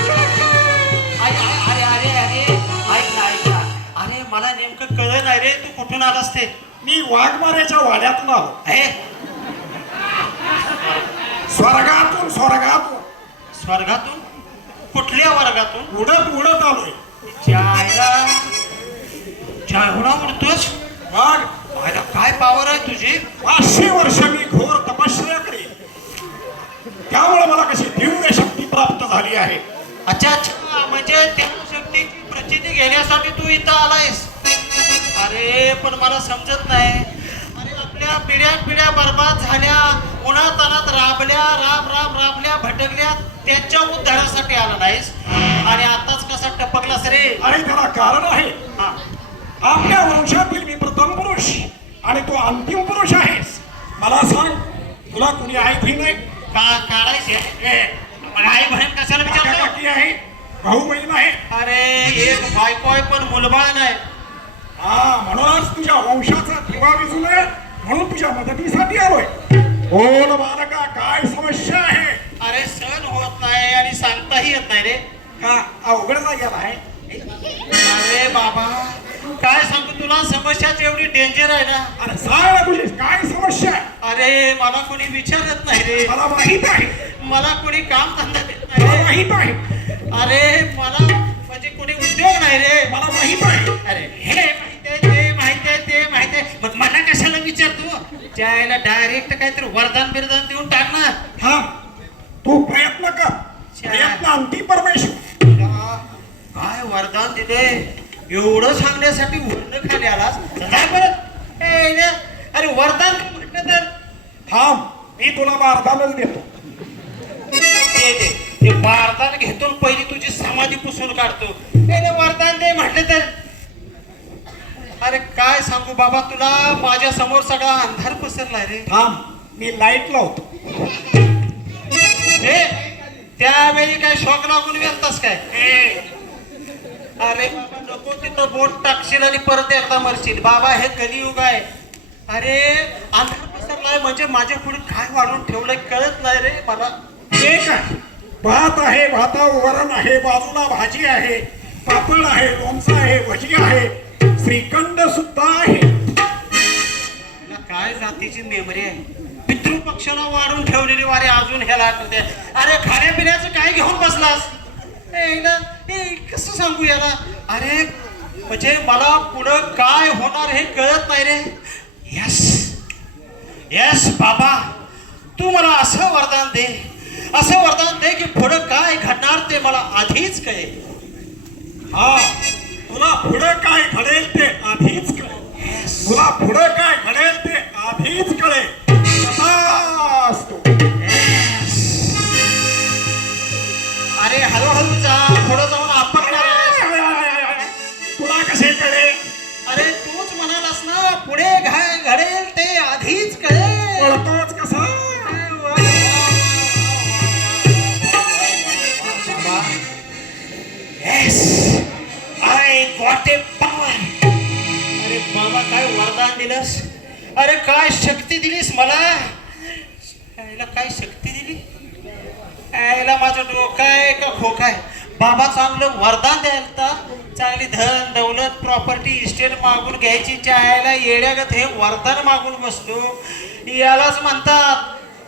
अरे अरे अरे ऐक ना ऐक ना. अरे मला नेमकं कळलं नाही रे, तू कुठून आलास ते? मी वाघमाऱ्याच्या वाड्यातून आलो. हे स्वर्गातून स्वर्गातून स्वर्गातून? कुठल्या वर्गातून? उडत उडत आलोय. जायला जायला उडतोस? वाघ आयला काय पावर आहे तुझी? 500 वर्ष मी घोर तपश्चर्या करेन, त्यामुळे मला कशी दिव्य शक्ती प्राप्त झाली आहे. अच्छा अच्छा, म्हणजे त्या शक्तीची प्रचिती घेण्यासाठी तू इथं आलायस? अरे पण मला समजत नाही. अरे आपल्या पिढ्या बर्बाद झाल्या, उन्हातानात राबल्या भटकल्या, त्याच्या उद्धारासाठी आला नाहीस आणि आताच कसा टपकलास रे? आणि त्याला कारण आहे. हा. आपल्या वंशातील मी प्रथम पुरुष आणि तू अंतिम पुरुष आहेस. मला सांग, तुला कुणी आई बहीण आहे? काढायचे आई बहीण कशाला काका विचारतो? काकी आहे? भाऊ बहीण आहे? अरे एक बायको आहे पण मुलबाळ नाही. हा, म्हणूनच तुझ्या वंशाचा दिवा विझू नये म्हणून तुझ्या मदतीसाठी आलोय. बोल बालका, काय समस्या आहे? अरे सहन होत नाही आणि सांगताही येत नाही रे. का अवघड गेला आहे? अरे बाबा काय सांगू तुला, समस्याच एवढी डेंजर आहे ना. अरे सांग ना तुझी काय समस्या आहे? अरे मला कोणी विचारत नाही रे, मला माहित आहे, मला कोणी काम धंदा देत मला नाही रे. माहित आहे, अरे मला म्हणजे कोणी उद्योग नाही रे. मला माहित आहे. अरे हे माहित आहे, ते माहित आहे, ते माहित आहे, मग मला कशाला विचारतो? त्याला डायरेक्ट काहीतरी वरदान बिरदान देऊन टाकणार. थांब, तू प्रयत्न कर. प्रयत्न अंती परमेश्वर. काय वरदान दिले एवढं सांगण्यासाठी वर्ण खाली आलास? काय परत अरे वरदान म्हटलं तर थांब, मी तुला वरदानच देतो. ते वरदान घेतो पहिली तुझी समाधी पुसून काढतो. वरदान दे म्हटलं तर अरे काय सांगू बाबा तुला, माझ्या समोर सगळा अंधार पसरलाय रे. थांब, मी लाईट लावतो. त्यावेळी काय शॉक लागून गेलतास काय? अरे बाबा नको तिथं बोट टाकशील आणि परत एकदा मरशील. बाबा हे कलियुग आहे. अरे अंधार पसरलाय म्हणजे माझ्या पुढे काय वाढून ठेवलंय कळत नाही रे मला. एक आहे, भात आहे, भातावर वरण आहे, बाजूला भाजी आहे, पापड आहे, लोणचं आहे, भजी आहे, श्रीखंड सुद्धा आहे. काय जातीची मेमरी आहे. पितृपक्षाला वाढून ठेवलेली वारे अजून ह्याला करते. अरे खाण्यापिण्याचं काय घेऊन बसलास? कसं सांगू याला? अरे म्हणजे मला पुढं काय होणार हे कळत नाही रे. यस यस बाबा, तू मला असं वरदान दे, असं वरदान दे की पुढं काय घडणार ते मला आधीच कळेल. हा, तुला पुढे काय घडेल ते आधीच कळेल. तुला पुढे काय घडेल ते आधीच कळेल. तथास्तु. अरे हळूहळू जा, पुढे जाऊन आपण तुला कसे कळेल? अरे तूच म्हणालास ना पुढे काय घडेल ते आधीच कळेल. कळतोच कसा? Yes, I got a power. अरे बाबा काय वरदान दिलंस? अरे काय शक्ती दिलीस मला? याला काय शक्ती दिली? याला माझं डोकं आहे का खोक आहे? बाबा चांगलं वरदान द्यायला, चांगली धन दौलत प्रॉपर्टी इस्टेट मागून घ्यायची, चायला येड्यागत हे वरदान मागून बसलो. यालाच म्हणतात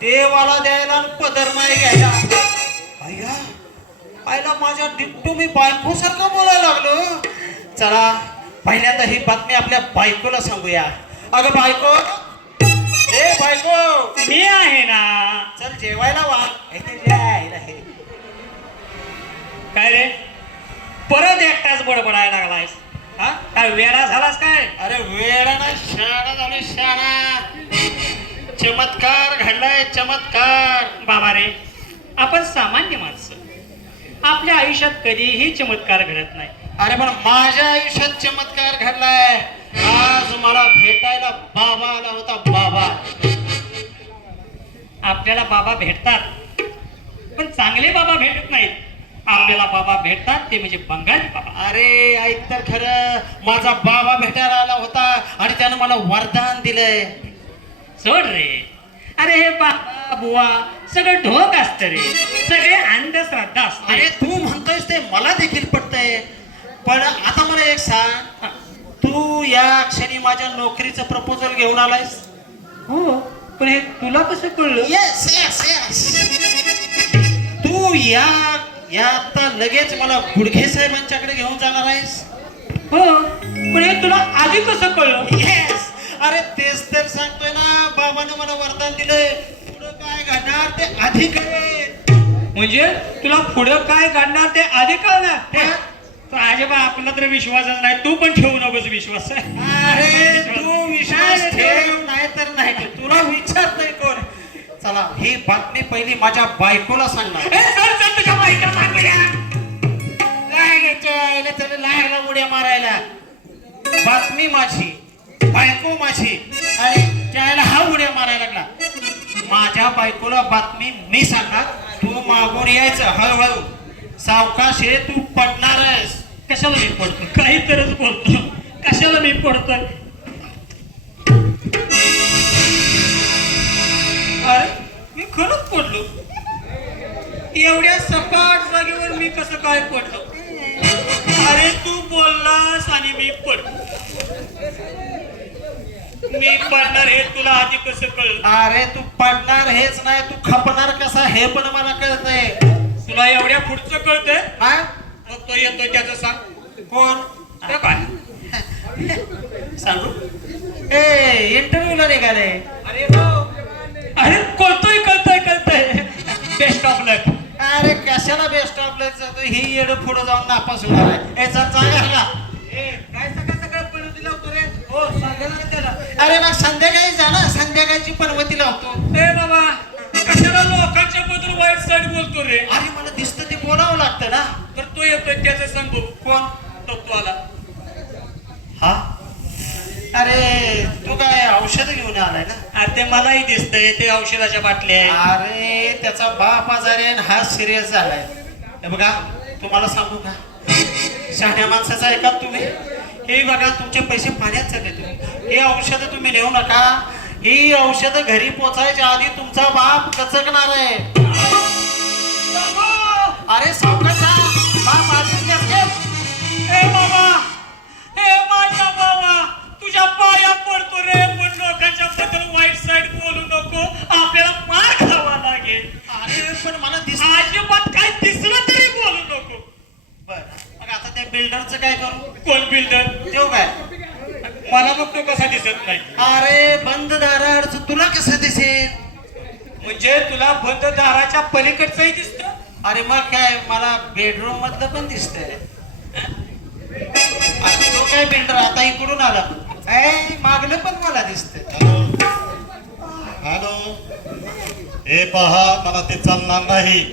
देवाला द्यायला आणि पदर नाही घ्यायला. अय्या, आईला माझ्या डिट्टू मी बायको सारखं बोलायला लागलो. चला पहिल्यांदा ही बातमी आपल्या बायकोला सांगूया. अगं बायको, ए बायको, मी आहे ना. चल जेवायला वा. इथे जेवायला हे. काय रे, परत एकटाच बडबडायला लागलायस? हा, काय वेडा झालास काय? अरे वेळा ना शाळा झाली शाळा. चमत्कार घडलाय चमत्कार. बाबा रे, आपण सामान्य माणसं, आपल्या आयुष्यात कधीही चमत्कार घडत नाही. अरे पण माझ्या आयुष्यात चमत्कार घडलाय. आज मला भेटायला बाबा आला होता. बाबा, आपल्याला बाबा भेटतात, पण चांगले बाबा भेटत नाहीत. आपल्याला बाबा भेटतात ते म्हणजे बंगाली बाबा. अरे ऐक तर खरं, माझा बाबा भेटायला आला होता आणि त्यानं मला वरदान दिलंय. सोड रे. अरे हे बाबा बुवा सगळं ढोक असतं रे, सगळे अंधश्रद्धा असते. अरे तू म्हणतोयस ते मला देखील पटतंय, पण आता मला एक सांग, तू या क्षणी माझ्या नोकरीचं प्रपोजल घेऊन आलायस? हो, पण हे तुला कसं कळलं? Yes yes yes. तू या आता लगेच मला गुडघे साहेबांच्याकडे घेऊन जाणार आहेस? हो, पण हे तुला आधी कसं कळलं? येस. अरे तेच तर सांगतोय ना, बाबाने मला वरदान दिलंय. पुढं काय घडणार ते आधी कळेल. म्हणजे तुला पुढं काय घडणार ते आधी कळणार? तो अजिबा आपला तर विश्वासच नाही. तू पण ठेवू नकोस विश्वास. अरे तू विश्वास ठेव नाही तर नाही, तुला विचार नाही कोण. चला ही बातमी पहिली माझ्या बायकोला सांगणार. लागला उड्या मारायला. बातमी माझी, बायको माझी, आणि त्याला हा उड्या मारायला लागला. माझ्या बायकोला बातमी मी सांगणार, तू मागून यायचं हळूहळू. सावकाश हे, तू पडणार आहेस. कशाला मी पडतो? काही तरच बोलतो. कशाला मी पडतोय? अरे मी खरंच पडलो. एवढ्या सपाट जागेवर मी कसं काय पडलो? अरे तू बोललास आणि मी पडलो. मी पडणार हे तुला आधी कसं कळलं? अरे तू पडणार हेच नाही, तू खपणार कसा हे पण मला कळतंय. तुला एवढ्या पुढचं कळतंय? हा? मग तो येतोय त्याचं सांग. कोण? तो काय? सांगू? ए इंटरव्ह्यूला निघाले. अरे हो. अरे कळतोय. बेस्ट ऑफ लक. अरे कशाला बेस्ट ऑफ लक जातो? ही येड पुढे जाऊन नापास होणार आहे. ए चल चांगला. काय सकाळ पळून दिला होतो रे? हो, सांगायला त्याला. अरे मग संध्याकाळी जा ना, संध्याकाळची पनवती लावतो. ए बाबा, कशाला लोकांच्या बद्दल वाईट साईड बोलतो रे? अरे मला दिसतं ते बोलावं लागतं ना. तर तो येतोय त्याचं सांग बघू. कोण? तो आला. हा? अरे तू काय औषध घेऊन आलाय ना? अरे ते मलाही दिसतंय, ते औषधाच्या बाटल्या आहे. अरे त्याचा बाप आजारी आहे आणि हा सिरियस झालाय. हे बघा, तुम्हाला सांगू का, शहाण्या माणसाचा ऐका तुम्ही. हे बघा, तुमचे पैसे पाण्यात चालले. तुम्ही हे औषध तुम्ही नेऊ नका. ही औषध घरी पोचायच्या आधी तुमचा बाप कचकणार आहे. अरे सावकाश बाप आधीच घेतले. ए बाबा, ए माझ्या बाबा, तुझ्या पाया पडतो रे, पण लोकांच्या बद्दल वाईट साईड बोलू नको. बिल्डरचं काय करू? कोण बिल्डर? तो काय? मला बघ तो कसा दिसत नाही. अरे बंद दाराचं तुला कसं दिसेल? म्हणजे तुला बंद दाराच्या पलीकडचंही दिसत. अरे मग काय, मला बेडरूम मधलं पण दिसतंय. तो काय बिल्डर आता इकडून आला, मागलं पण मला दिसतंय. हॅलो, हे पहा, मला ते चालणार नाही.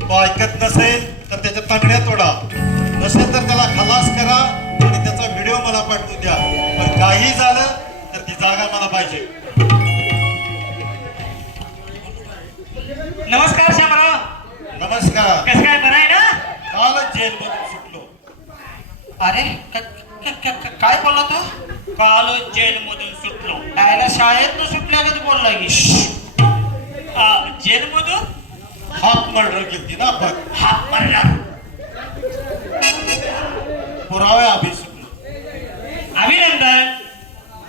तो ऐकत नसेल तर त्याच्या तांगड्या तोडा, नसेल तर त्याला खलास करा आणि त्याचा व्हिडिओ मला पाठवून द्या. पण काही झालं तर ती जागा मला पाहिजे. नमस्कार शामराव. नमस्कार. कसं काय, बरं आहे ना? कालच जेलमधून सुटलो. अरे काय बोलला तू? कालच जेलमधून सुटलो. कायला शाळेत सुटल्या का तू बोलला की? जेलमधून हाफ मर्डर केली ना आपण. हात मारला. पुरावे अभि सुटलो. अभिनंदन.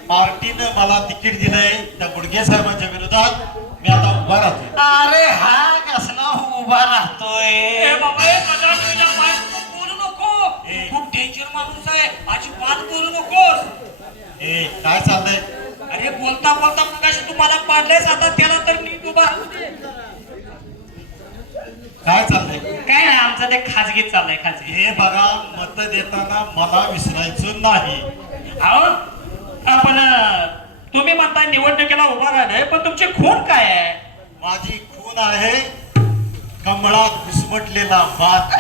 पार्टीनं मला तिकीट दिलंय त्या गुडगे साहेबांच्या विरोधात. मी आता उभा राहतो. अरे हा कसला उभा राहतोय? ए बाबा, ए सदा तुझ्या बायकोला बोलू नको. खूप डेंजर माणूस आहे, अजिबात बोलू नकोस. ए, काय चाललंय? अरे बोलता बोलता मगाशी तू मला पाडलेस, आता त्याला तर नीट उभा. काय चाललंय? काय ना, आमचं ते खाजगीत चाललंय, खाजगी. हे बघा, मत देताना मला विसरायचं नाही. अहो, आपण तुम्ही म्हणता निवडणुकीला उभा राहिलाय, पण तुमची खून काय आहे? माझी खून आहे कमळात घुसमटलेला भात.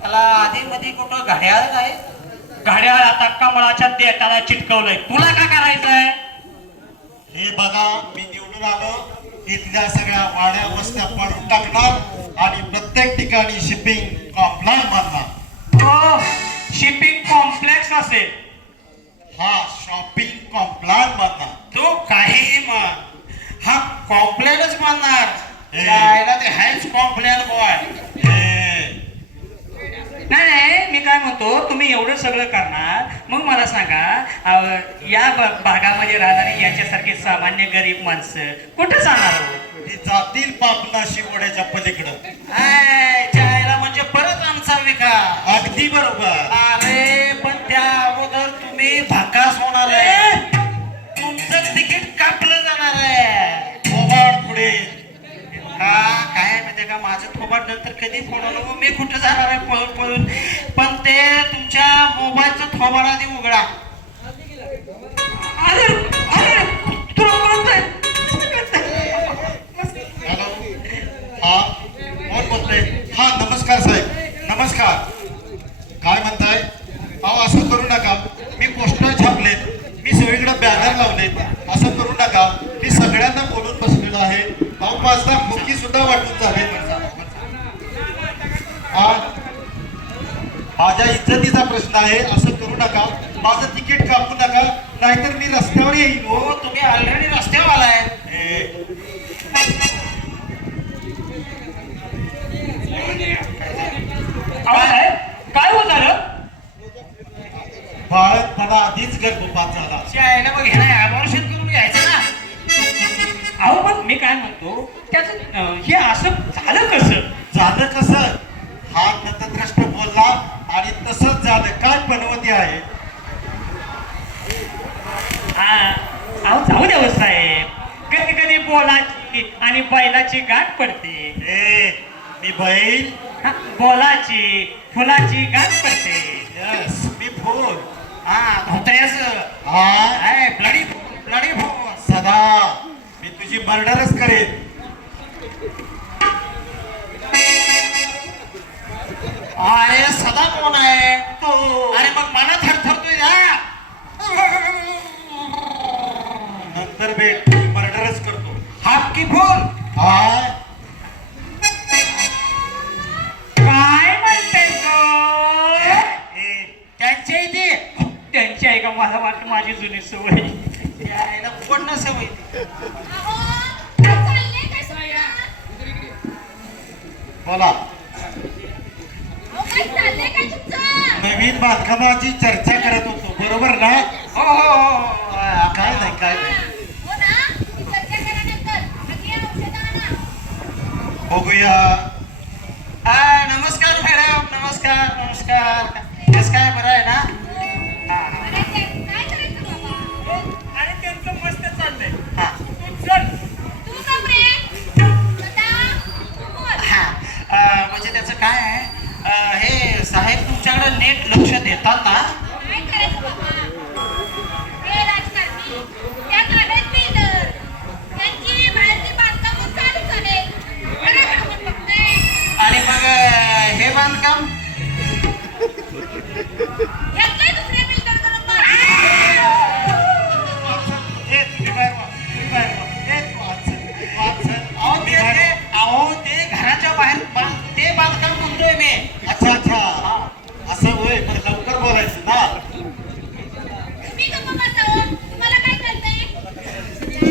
त्याला आधी मध्ये कुठं घड्याळ नाही? घड्याळ आता कमळाच्या देठाला चिटकवलंय. तुला काय करायचंय? हे बघा, मी निवडून आलो, इथल्या सगळ्या वाड्या वस्त्या पाडून टाकणार आणि प्रत्येक ठिकाणी शिपिंग कॉम्प्लेक्स बांधणार. शिपिंग कॉम्प्लेक्स असेल. हा शॉपिंग कॉम्प्लेक्स बांधणार. तो काहीही म्हण, हा कॉम्प्लेनच मानणार. हे. जायला ते हायच कॉम्प्लेन बॉय. नाही नाही, मी काय म्हणतो, तुम्ही एवढं सगळं करणार, मग मला सांगा, या भागामध्ये राहणारी याच्यासारखी सामान्य गरीब माणसं कुठं जाणार हो? ती जातील पापनाशी वड्याच्या पलीकडं. जायला म्हणजे परत आमचा विकास. अगदी बरोबर. अरे पण त्या अगोदर तुम्ही भाकास होणार आहे. तुमचं तिकीट कापलं जाणार आहे. थोबाड पुढे. काय माहितीये का, माझं थोबाड नंतर कधी फोडवलं, मी कुठं जाणार आहे पळून पळून. पण ते तुमच्या मोबाईलचं थोबाड आधी उघडा. अरे अरे, तुला कळतंय? हॅलो, हा कोण बोलतोय? हा नमस्कार साहेब, नमस्कार. काय म्हणताय? अहो असं करू नका. मी पोस्टर छापलेत, मी सगळीकडे बॅनर लावलेत. असं करू नका. मी सगळ्यांना बोलून बसलेलो आहे. अहो 5-10 खोकी सुद्धा वाटून झाले. हा माझ्या इज्जतीचा प्रश्न आहे. असं करू नका. माझं तिकीट कापू नका, नाहीतर मी रस्त्यावर येईन. हो, तुम्ही ऑलरेडी रस्त्यावर आलाय. काय होत झालं? बाळपणा आधीच गर्भपात झाला. जायला मग ह्याला अबॉर्शन करून यायचं ना. अहो पण मी काय म्हणतो, त्याचं हे असं झालं कसं? झालं कसं? हा नतद्रष्ट बोलला आणि तसंच झालं. काय पनवती आहे? अहो जाऊ द्या हो साहेब, कधी कधी बोलाची आणि बैलाची गाठ पडते. मी बैल. बोलाची फुलाची गाठ पडते. यस, मी फूल. धोत्र्याचं ब्लडी ब्लडी फुल. सदा मी तुझी मर्डरच करेन. अरे सदा कोण आहे? अरे मग मला थरथरतोय ना. नंतर भेट, मर्डरच करतो. हाफ की फुल. काय म्हणते त्यांच्या इथे त्यांची आहे का? मला वाटतं माझी जुनी सवय. यायला पडणं सवय. अहो, काय चाललंय काय सगळं? बोला. अहो, काय चाललंय काय तुमचं? नवीन बांधकामाची चर्चा करत होतो, बरोबर ना? हो हो हो. काय नाही, काय नाही. हो ना? चर्चा केल्यानंतर आधी औषधं आणा. बघूया. नमस्कार मॅडम. घेतात ना. काय करायचं बाबा? हे राजकारणी, त्या गाड्यात बिल्डर, त्यांची बाहेरची बांधकामं चालूच आहेत. बरं आपण बघतोय. आणि मग हे बांधकाम घेतलंय दुसऱ्या बिल्डरकडून मग. ए, तुम्ही बाहेर व्हा, तुम्ही बाहेर व्हा. ए, तू आत चल, तू आत चल. अहो ते घराच्या बाहेर ते बांधकाम म्हणतोय मी. अच्छा अच्छा असं होय, पण लवकर बोलायचं ना. तुम्ही गप्प बसा हो. तुम्हाला काय कळतंय?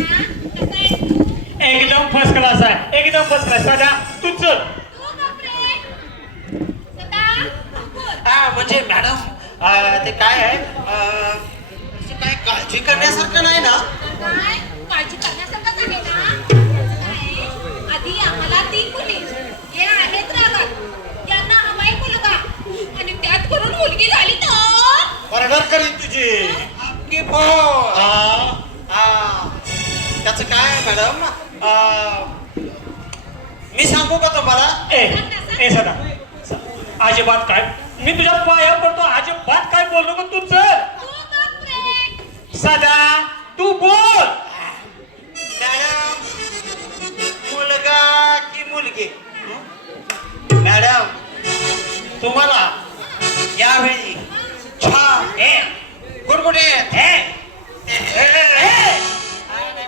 हा? कसं आहे तू? एकदम फर्स्ट क्लास आहे, एकदम फर्स्ट क्लास. सदा तू चल. तू गप्प रे. सदा, तू बोल. हा म्हणजे मॅडम ते काय आहे असं काय काळजी करण्यासारखं नाही ना. काय काळजी करण्यासारखंच आहे ना. काय? आधी आम्हाला 3 मुली हे आहेत रागात, यांना हवाय मुलगा आणि त्यात करून मुलगी झाली तर ऑर्डर करीन तुझी. की हो त्याचं काय आहे मॅडम मी सांगू का तुम्हाला. ए सदा, अजिबात काय, मी तुझ्या पाया पडतो, अजिबात काय बोललो का तू? चल तू गप्प रे. सदा तू बोल. मॅडम मुलगा की मुलगी. मॅडम तुम्हाला यावेळी छान गुडगुडे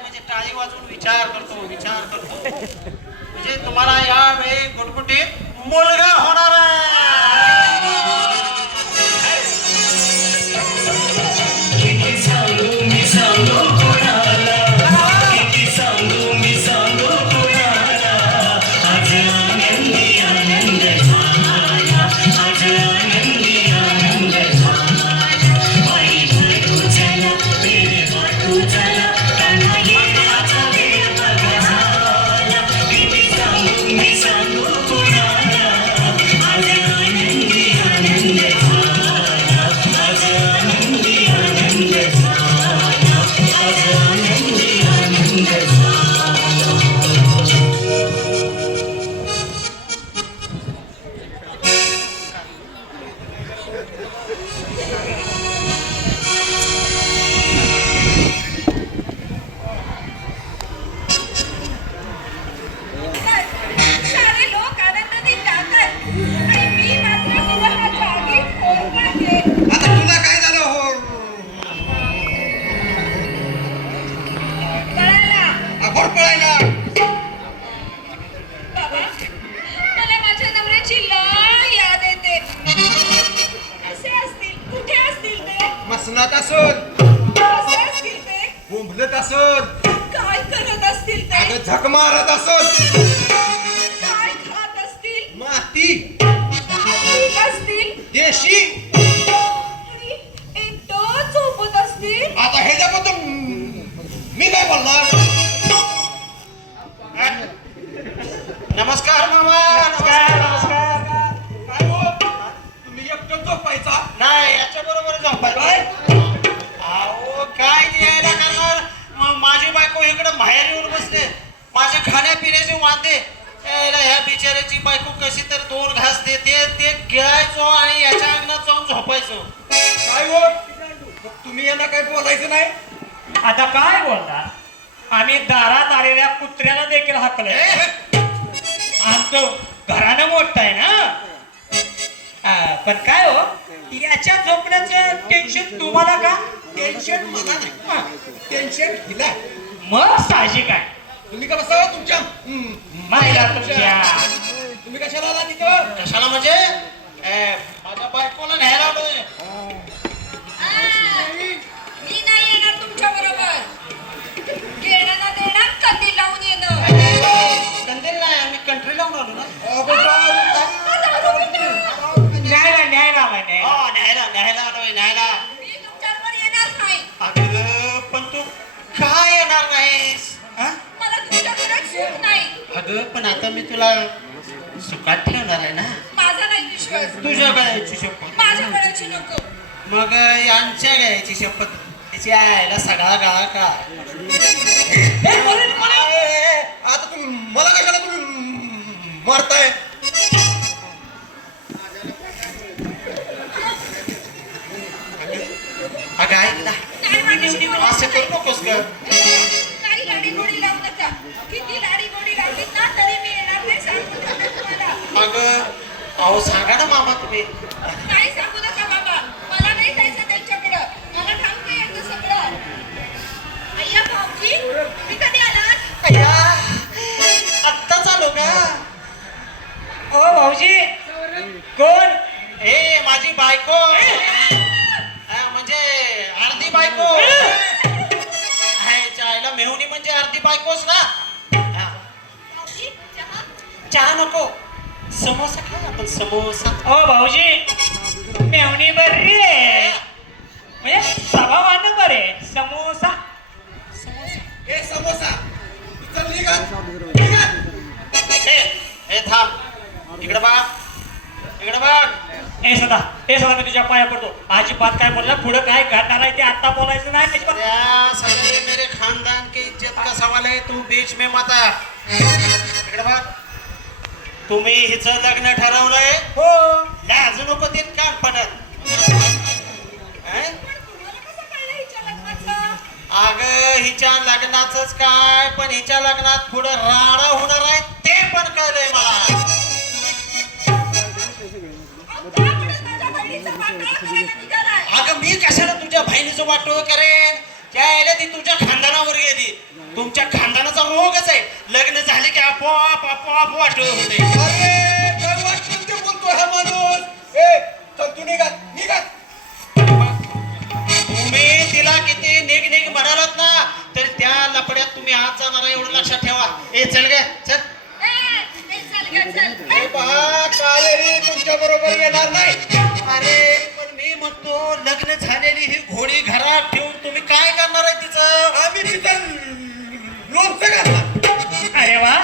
म्हणजे टाळी वाजवून विचार करतो म्हणजे तुम्हाला यावेळी गुटगुटीत मुलगा होणार आहे. किती सांगू मी सांगू कोणाला, किती सांगू मी सांगू कोणाला. आज आनंदी आनंद झाला, आज आनंदी आनंद झाला. बाई बाई चला, मेरे बाटू चला, त्यांना येण्याचा वेळ बघा झाला. किती सांगू मी सांगू कोणाला. आज आनंदी आनंद झाला, आज आनंदी आनंद झाला, आज आनंदी आनंद झाला. सारे लोक आनंदाने जातात आणि मी मात्र तुम्हाला जागी कोरपडते. आता तुला काय झालं हो कळाला आपण पळायला. बाबा, मला माझ्या नवऱ्याची लय याद येते. कसे असतील, कुठे असतील ते, मसनात असून कसे असतील ते, बोंबलत असून काय करत असतील ते, अगं झक मारत असून काय खात असतील, माती काय पीत असतील देशी. आणि एकटं झोपत असतील. आता हे त्याबद्दल मी काय बोलणार. नमस्कार मामा. नमस्कार. काय हो तुम्ही एकटं झोपायचा. नाही याच्या बरोबर झोपायचं. काय अहो काय द्यायला करणार. माझी बायको इकडे बाहेर येऊन बसले. माझ्या खाण्यापिण्याचे वांदे. ह्या बिचाऱ्याची बायको कशी तर 2 घास देते ते घ्यायचो आणि याच्या अंगणात जाऊन झोपायचो. काय हो मग तुम्ही यांना काय बोलायचं नाही. आता काय बोलणार, आम्ही दारात आलेल्या कुत्र्याला देखील हाकलंय. आमचं घरानं मोठं आहे ना. पण काय हो, याच्या झोपण्याचं टेन्शन तुम्हाला का? टेन्शन मला नाही, टेन्शन हिला. मग साहजिक आहे. तुम्ही का बसावं तुमच्या माहिला तुमच्या. तुम्ही कशाला आला तिथं. कशाला म्हणजे माझ्या बायकोला न्यायला आलोय. मी नाही येणार तुमच्या बरोबर. घेणं ना देणार, कंदील लावून येणं. कंदील नाही आम्ही कंट्री लावून आलो ना. न्यायला आलाय. न्यायला आलोय न्यायला. मी तुमच्याबरोबर येणार नाही. अगं पण तू काय येणार नाहीस. मला तुमच्या घरात सुख नाही. अगं पण आता मी तुला सुखात ठेवणार आहे ना. माझा नाही विश्वास. तुझ्या गळ्याची शपथ. माझ्या घराची नको. मग यांच्या गळ्याची शपथ. तिची आयला सगळा गाळा का. आता तुम्ही मला कशाला तुम्ही मारताय. कशी बोलायची? असं करू नकोस ग. काही लाडी गोडी लावू नका. किती लाडी गोडी लावली ना तरी मी येणार नाही सांगू देते तुम्हाला. अगं अहो सांगा ना मामा तुम्ही. काही सांगू नका बाबा. मला नाही जायचं त्यांच्याकडं. मला ठाऊक आहे यांचं सगळं. अय्या भाऊजी, तुम्ही कधी आलात? अय्या आत्ताच आलो का? ओ भाऊजी कोण? ए माझी बायको. म्हणजे अर्धी बायको. चायला मेहुणी म्हणजे अर्धी बायकोच ना. हा. भाऊजी, चहा? चहा नको, समोसा खा आपण समोसा. ओ भाऊजी मेवणी बरी आहे म्हणजे स्वभावानं बरे समोसा. ए समोसा चल निघा. ए थांब इकडे बघ, इकडे बघ. ए सदा मी तुझ्या पाया पडतो. अजिबात काय बोलला पुढं काय घडणार आहे ते आता बोलायचं नाही. अजिबात. या सगळे मेरे खानदान की इज्जत का सवाल है, तू बीच में मत आ. इकडे बघ, तुम्ही हिचं लग्न ठरवलंय. हो लाज नको देत कानपणात. तुम्हाला कसं कळलं हिच्या लग्नाचं? अगं हिच्या लग्नाचंच काय, पण हिच्या लग्नात पुढे राडा होणार आहे ते पण कळलंय मला. अगं मी कशाला तुझ्या बहिणीचं वाटोळ करेन? त्याला ती तुझ्या खानदानावर गेली. तुमच्या खानदानाचा रोगच आहे. लग्न झाले की आपोआप आपोआप वाटोळ होते. बोलतो हा माणूस. चल तू निघा निघा. तुम्ही तिला किती निघ निघ म्हणालात ना, तर त्या लपड्यात तुम्ही आत जाणार एवढं लक्षात ठेवा. ए चल गे चल. पहा काय रे तुमच्या बरोबर येणार नाही. अरे पण मी म्हणतो लग्न झालेली ही घोडी घरात ठेवून तुम्ही काय करणार आहे तिचं? आम्ही तिचं लोणचं घालणार. अरे वा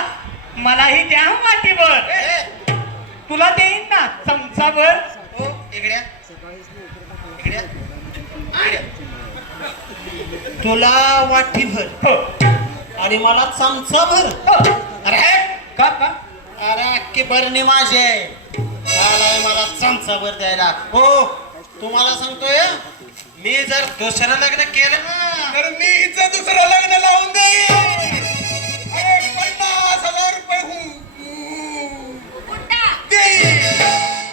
मलाही द्या वाटीभर. तुला देईन ना चमचाभर. हो इकड्या इकड्या इकड्या. तुला वाटीभर हो आणि मला चमचाभर. अरे का का अरे अख्खी बरणी माझी आहे. झालाय मला चमचाभर द्यायला. हो तुम्हाला सांगतोय, मी जर दुसरं लग्न केलं ना तर मी हिचं दुसरं लग्न लावून देईन. अरे 50,000 रुपये देईन.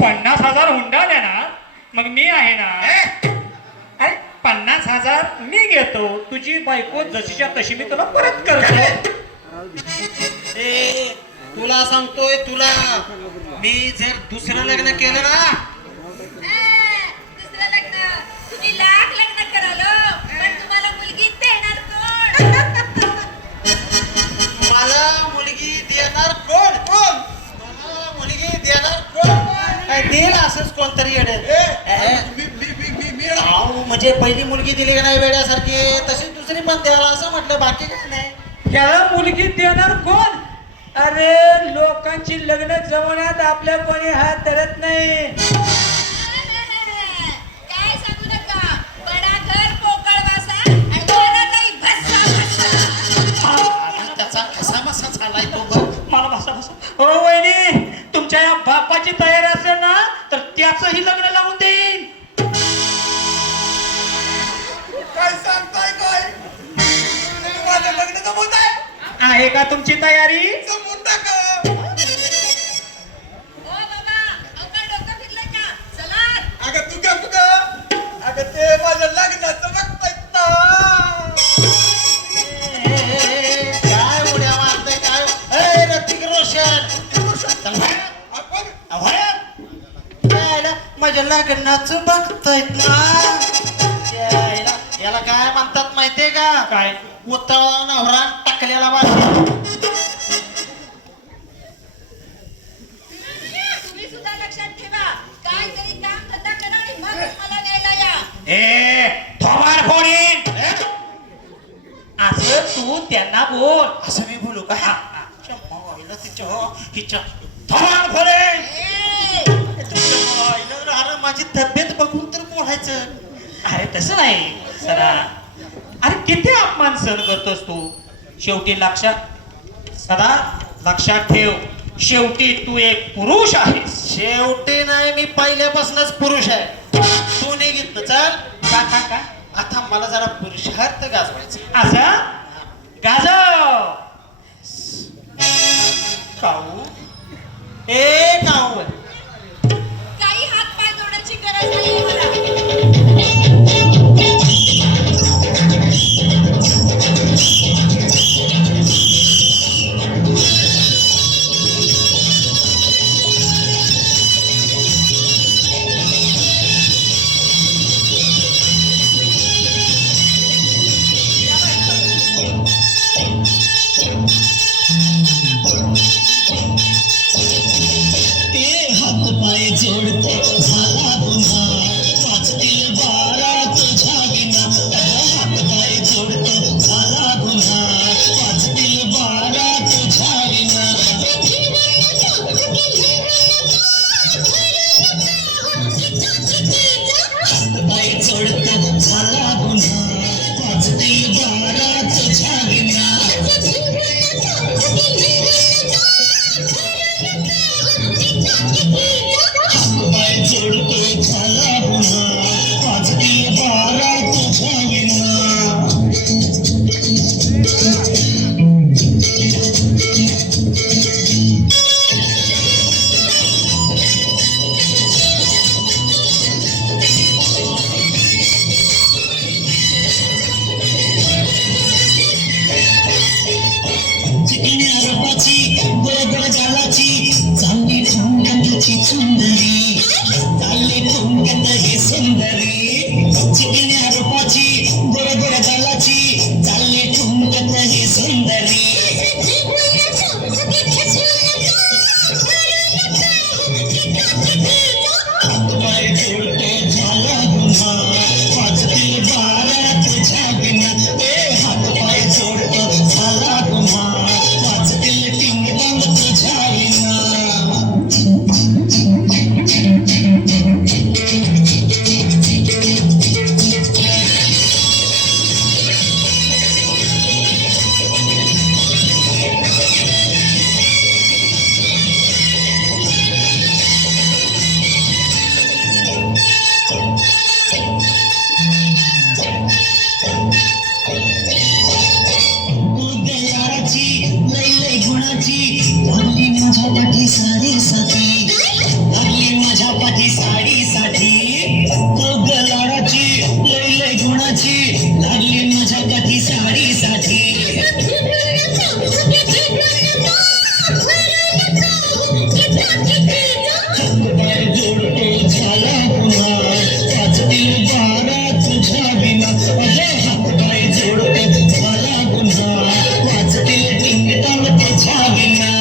50,000 हुंडा देणार मग मी आहे ना. अरे 50,000 मी घेतो. तुझी बायको जशीच्या तशी मी तुला परत करतो. ए तुला सांगतोय तुला, मी जर दुसरं लग्न केलं ना, दुसरं लग्न तुम्ही लाख लग्न कराल पण तुम्हाला मुलगी देणार कोण? मला मुलगी देणार कोण? कोण मला मुलगी देणार कोण? देईल असंच कोणतरी म्हणजे पहिली मुलगी दिली का नाही वेड्यासारखी, तशी दुसरी पण द्यायला असं म्हटलं, बाकी काय नाही. याला मुलगी देणार कोण? अरे लोकांची लग्न जमवण्यात आपल्या कोणी हात धरत नाही. काय सांगू नका. बडा घर पोकळ वासा आणि दोरा काही भस्सा भस्सा. त्याचा कसा मसा चालाय तो बघ. मला बसा. हो वहिनी तुमच्या या बापाची तयारी असेल ना तर त्याचंही लग्न लावून देईन. काय सांगताय काय? माझं लग्न जमवत आहे का तुमची तयारी? जमवून टाका. ओ बाबा, अहो काय डोकं फिरलंय का? चला. अगं तू गप ग. अगं ते माझ्या लग्नाचं बघतायत ना. काय उड्या मारताय काय? ए ऋतिक रोशन. चल बाहेर. माझ्या लग्नाचं बघतायत ना. याला काय म्हणतात माहितीये का? काय? उतळा नवरा टाकलेला बाजी. तुम्ही सुद्धा लक्षात ठेवा. काहीतरी काम धंदा करा आणि मगच मला न्यायला या. ए थोबाड फोडीन. असं तू त्यांना बोल. असं मी बोलू का? हिच्या थोबाड फोडेन. अरे माझी तब्येत बघून तर बोलायचं. अरे तसं नाही सदा. अरे किती अपमान सहन करतोस तू. शेवटी सदा लक्षात ठेव, शेवटी तू एक पुरुष आहेस. शेवटी नाही, मी पहिल्यापासूनच पुरुष आहे. तू निघित चल. का आता मला जरा पुरुषार्थ गाजवायचा. असं गाजव. काऊ ए काऊ काही हात पाय जोडण्याची गरज नाही मला. ते हात पाय जोडतो झाला गुन्हा वाचतील बारा तुझ्या विना. हात पाय जोडतो झाला गुन्हा वाचतील बारा तुझ्या विना. हात पाय जोडतो झाला गुन्हा वाचतील बारा तुझ्या विना. हातपाय जोडतो झाला गुन्हा वाचतील बारा तुझ्या विना. चिकन्या रोपाची बरोबर गालाची चालली ठोंग्याची सुंदरी. चालली ठोंग्यात ही सुंदरी. चिकन्या रोपाची बरोबर गालाची चालली ठोंग्यात ही सुंदरी. हातपाय जोडतो झाला गुन्हा वाचतील बारा तुझ्या विना. हातपाय जोडतो झाला गुन्हा वाचतील टिंगटॉंग तुझ्या विना. उद्याची लय लय गुणाची लागली माझ्या पाठी साडीसाठी. लागली माझ्या पाठी साडीसाठी. गलाची लय लय गुणाची लागली माझ्या पाठी साडीसाठी. हातपाय जोडतो झाला गुन्हा वाचतील बारा तुझ्या विना. हातपाय जोडतो झाला गुन्हा वाचतील टिंगटॉंग तुझ्या विना.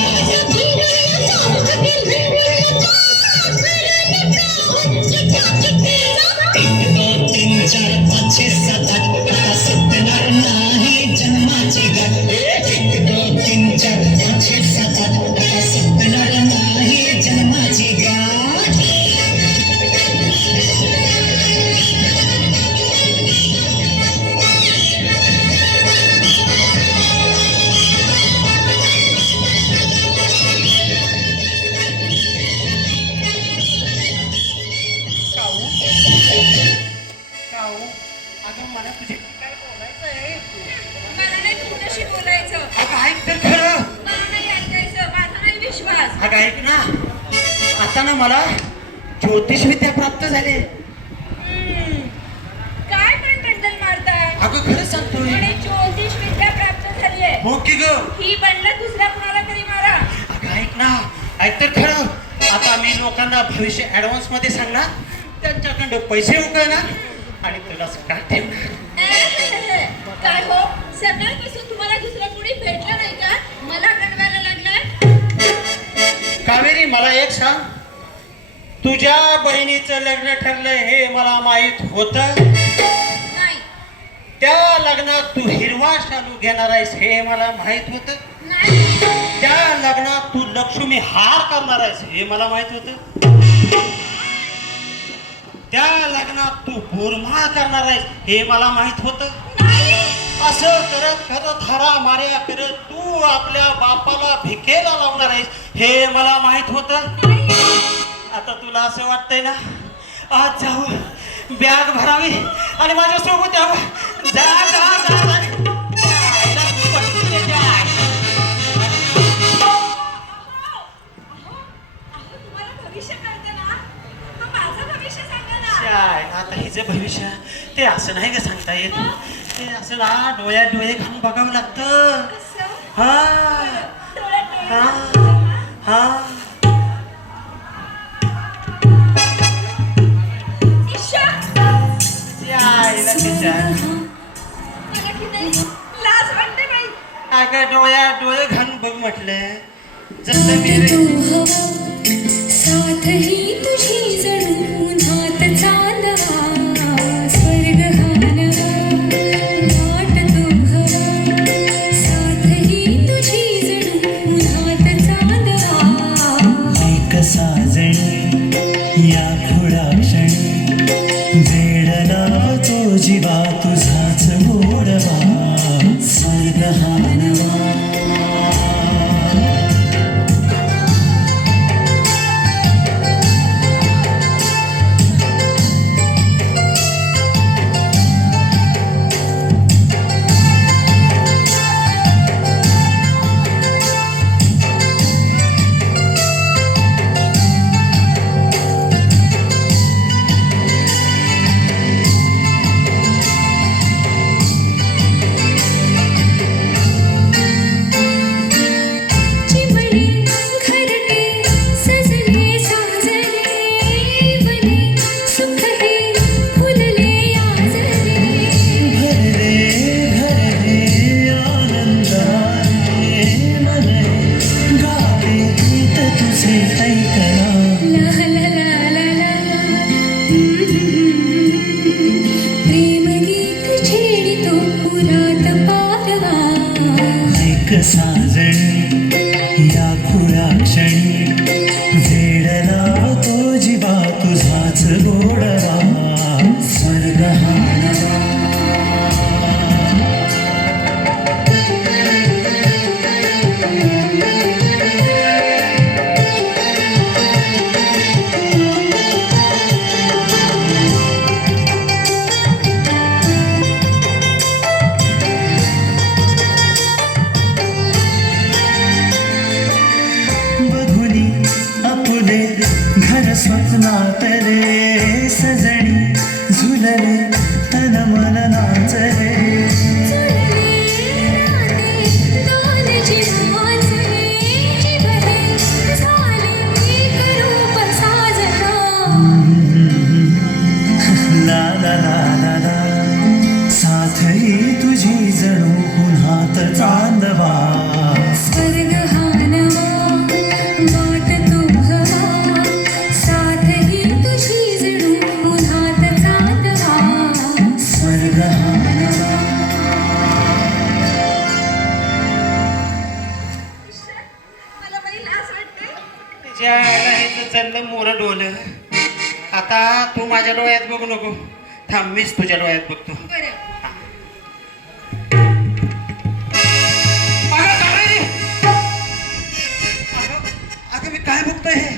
एक दोन तीन चार पाच छे सात आठ आता सुटणार नाही जन्माची गाठ. एक दोन तीन चार पाच छे सात आठ आता सुटणार नाही जन्माची गाठ. काऊ अगं मला तुझे काय बोलायचं आहे. मला नाही तुझ्याशी बोलायचं. अगं ऐक तर खरं. मला नाही ऐकायचं. माझा नाही विश्वास. अगं ऐक ना आता ना मला ज्योतिष विद्या प्राप्त झाली. काय पण बंडल मारताय. अगं खरं सांगतोय. म्हणे ज्योतिष विद्या प्राप्त झाली आहे. हो की ग. ही बंडल दुसऱ्या कुणाला तरी मारा. अगं ऐक ना ऐक तर खरं. आता मी लोकांना भविष्य ऍडव्हान्स मध्ये सांगणार त्यांच्याकडे पैसे उकळणार आणि तुला काय ठेवणार. काय हो सकाळपासून तुम्हाला दुसरं कोणी भेटलं नाही का. मला गणवायला लागलाय. कावेरी मला एक सांग. तुझ्या बहिणीचं लग्न ठरलंय हे मला माहित होतं. नाही त्या लग्नात तू हिरवा शालू घेणार आहेस हे मला माहित होतं. नाही त्या लग्नात तू लक्ष्मी हार करणार आहेस हे मला माहित होतं. त्या लग्नात तू बोरमाळ करणार आहेस हे मला माहित होतं. नाही असं करत करत हरा मार्या करत तू आपल्या बापाला भिकेला लावणार आहेस हे मला माहित होतं. आता तुला असं वाटतंय ना आज जाऊ बॅग भरावी आणि माझ्यासोबत यावं. जा जा जा जा. जायला पटकन ये, जाय. तुम्हाला भविष्य कळतं ना? मग माझं भविष्य सांगा ना. जाय. आता हिचं भविष्य ते असं नाही का सांगता येत. ते असं ना डोळ्यात डोळे घालून बघावं लागतं. कसं? हा डोळ्यात डोळे हा घालून बघा. हा. ईशा, जायला तिच्या मला किती लाज वाटते बाई. अगं डोळ्यात डोळे घालून बघ म्हटलं. जसं तू मी हवा साथ ही तुझी जणू नात चांदवा स्वर्ग हानवा वाट तू हवा साथ ही तुझी जणू नात चांदवा एक साजणी या खुळाक्षणी वेडला तो जीवा तुझाच गोडवा स्वर्ग हानवा. चिमणे घरटे सजले साजले बने सुख हे फुलले आजले भरले आनंदाने मन गाते गीत तुझे ऐकला. ला ला ला ला ला प्रेम गीत छेडितो पुरात पारवा ऐक साजणी या खुळाक्षणी वेडला तो जीवा तुझाच गोडवा स्वर्ग हानवा. बघुनी आपुले घर स्वप्नात रे सजणी झुलले तन मन नाचले. दान जीवाचे जीवहे झाले एक रूप साजना ला ला ला ला ला साथ ही तुझी जणू पुन्हात चांदवा स्वर्ग हानवा वाट तू हवा साथ ही तुझी जणू उन्हात चांदवा स्वर्ग हानवा. मला बाई लाज वाटते. ज्याला हे चाललं मोर डोलं. आता तू माझ्या डोळ्यात बघू नको. थांब मीच तुझ्या डोळ्यात बघतो. बरं. अगं काय? अगं मी काय बघतोय हे?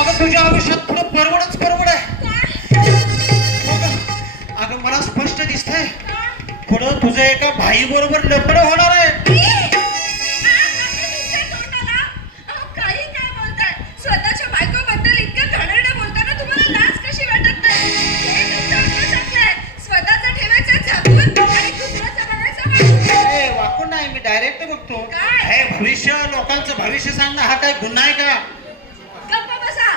अगं तुझ्या आयुष्यात थोडं परवड आहे. अगं मला स्पष्ट दिसतंय पुढं तुझं एका भाई बरोबर लपड होणार आहे. काही काय बोलताय? स्वतःच्या बायकोबद्दल इतकं घाणेरडं बोलताना तुम्हाला लाज कशी वाटत नाही? हे तुमचं चांगलंय. स्वतःचं ठेवायचं झाकून आणि दुसऱ्याचं बघायचं वाकून. ए, वाकून नाही मी डायरेक्ट बघतो. काय? हे भविष्य लोकांचं भविष्य सांगणं हा काय गुन्हा आहे का? गप्पा बसा,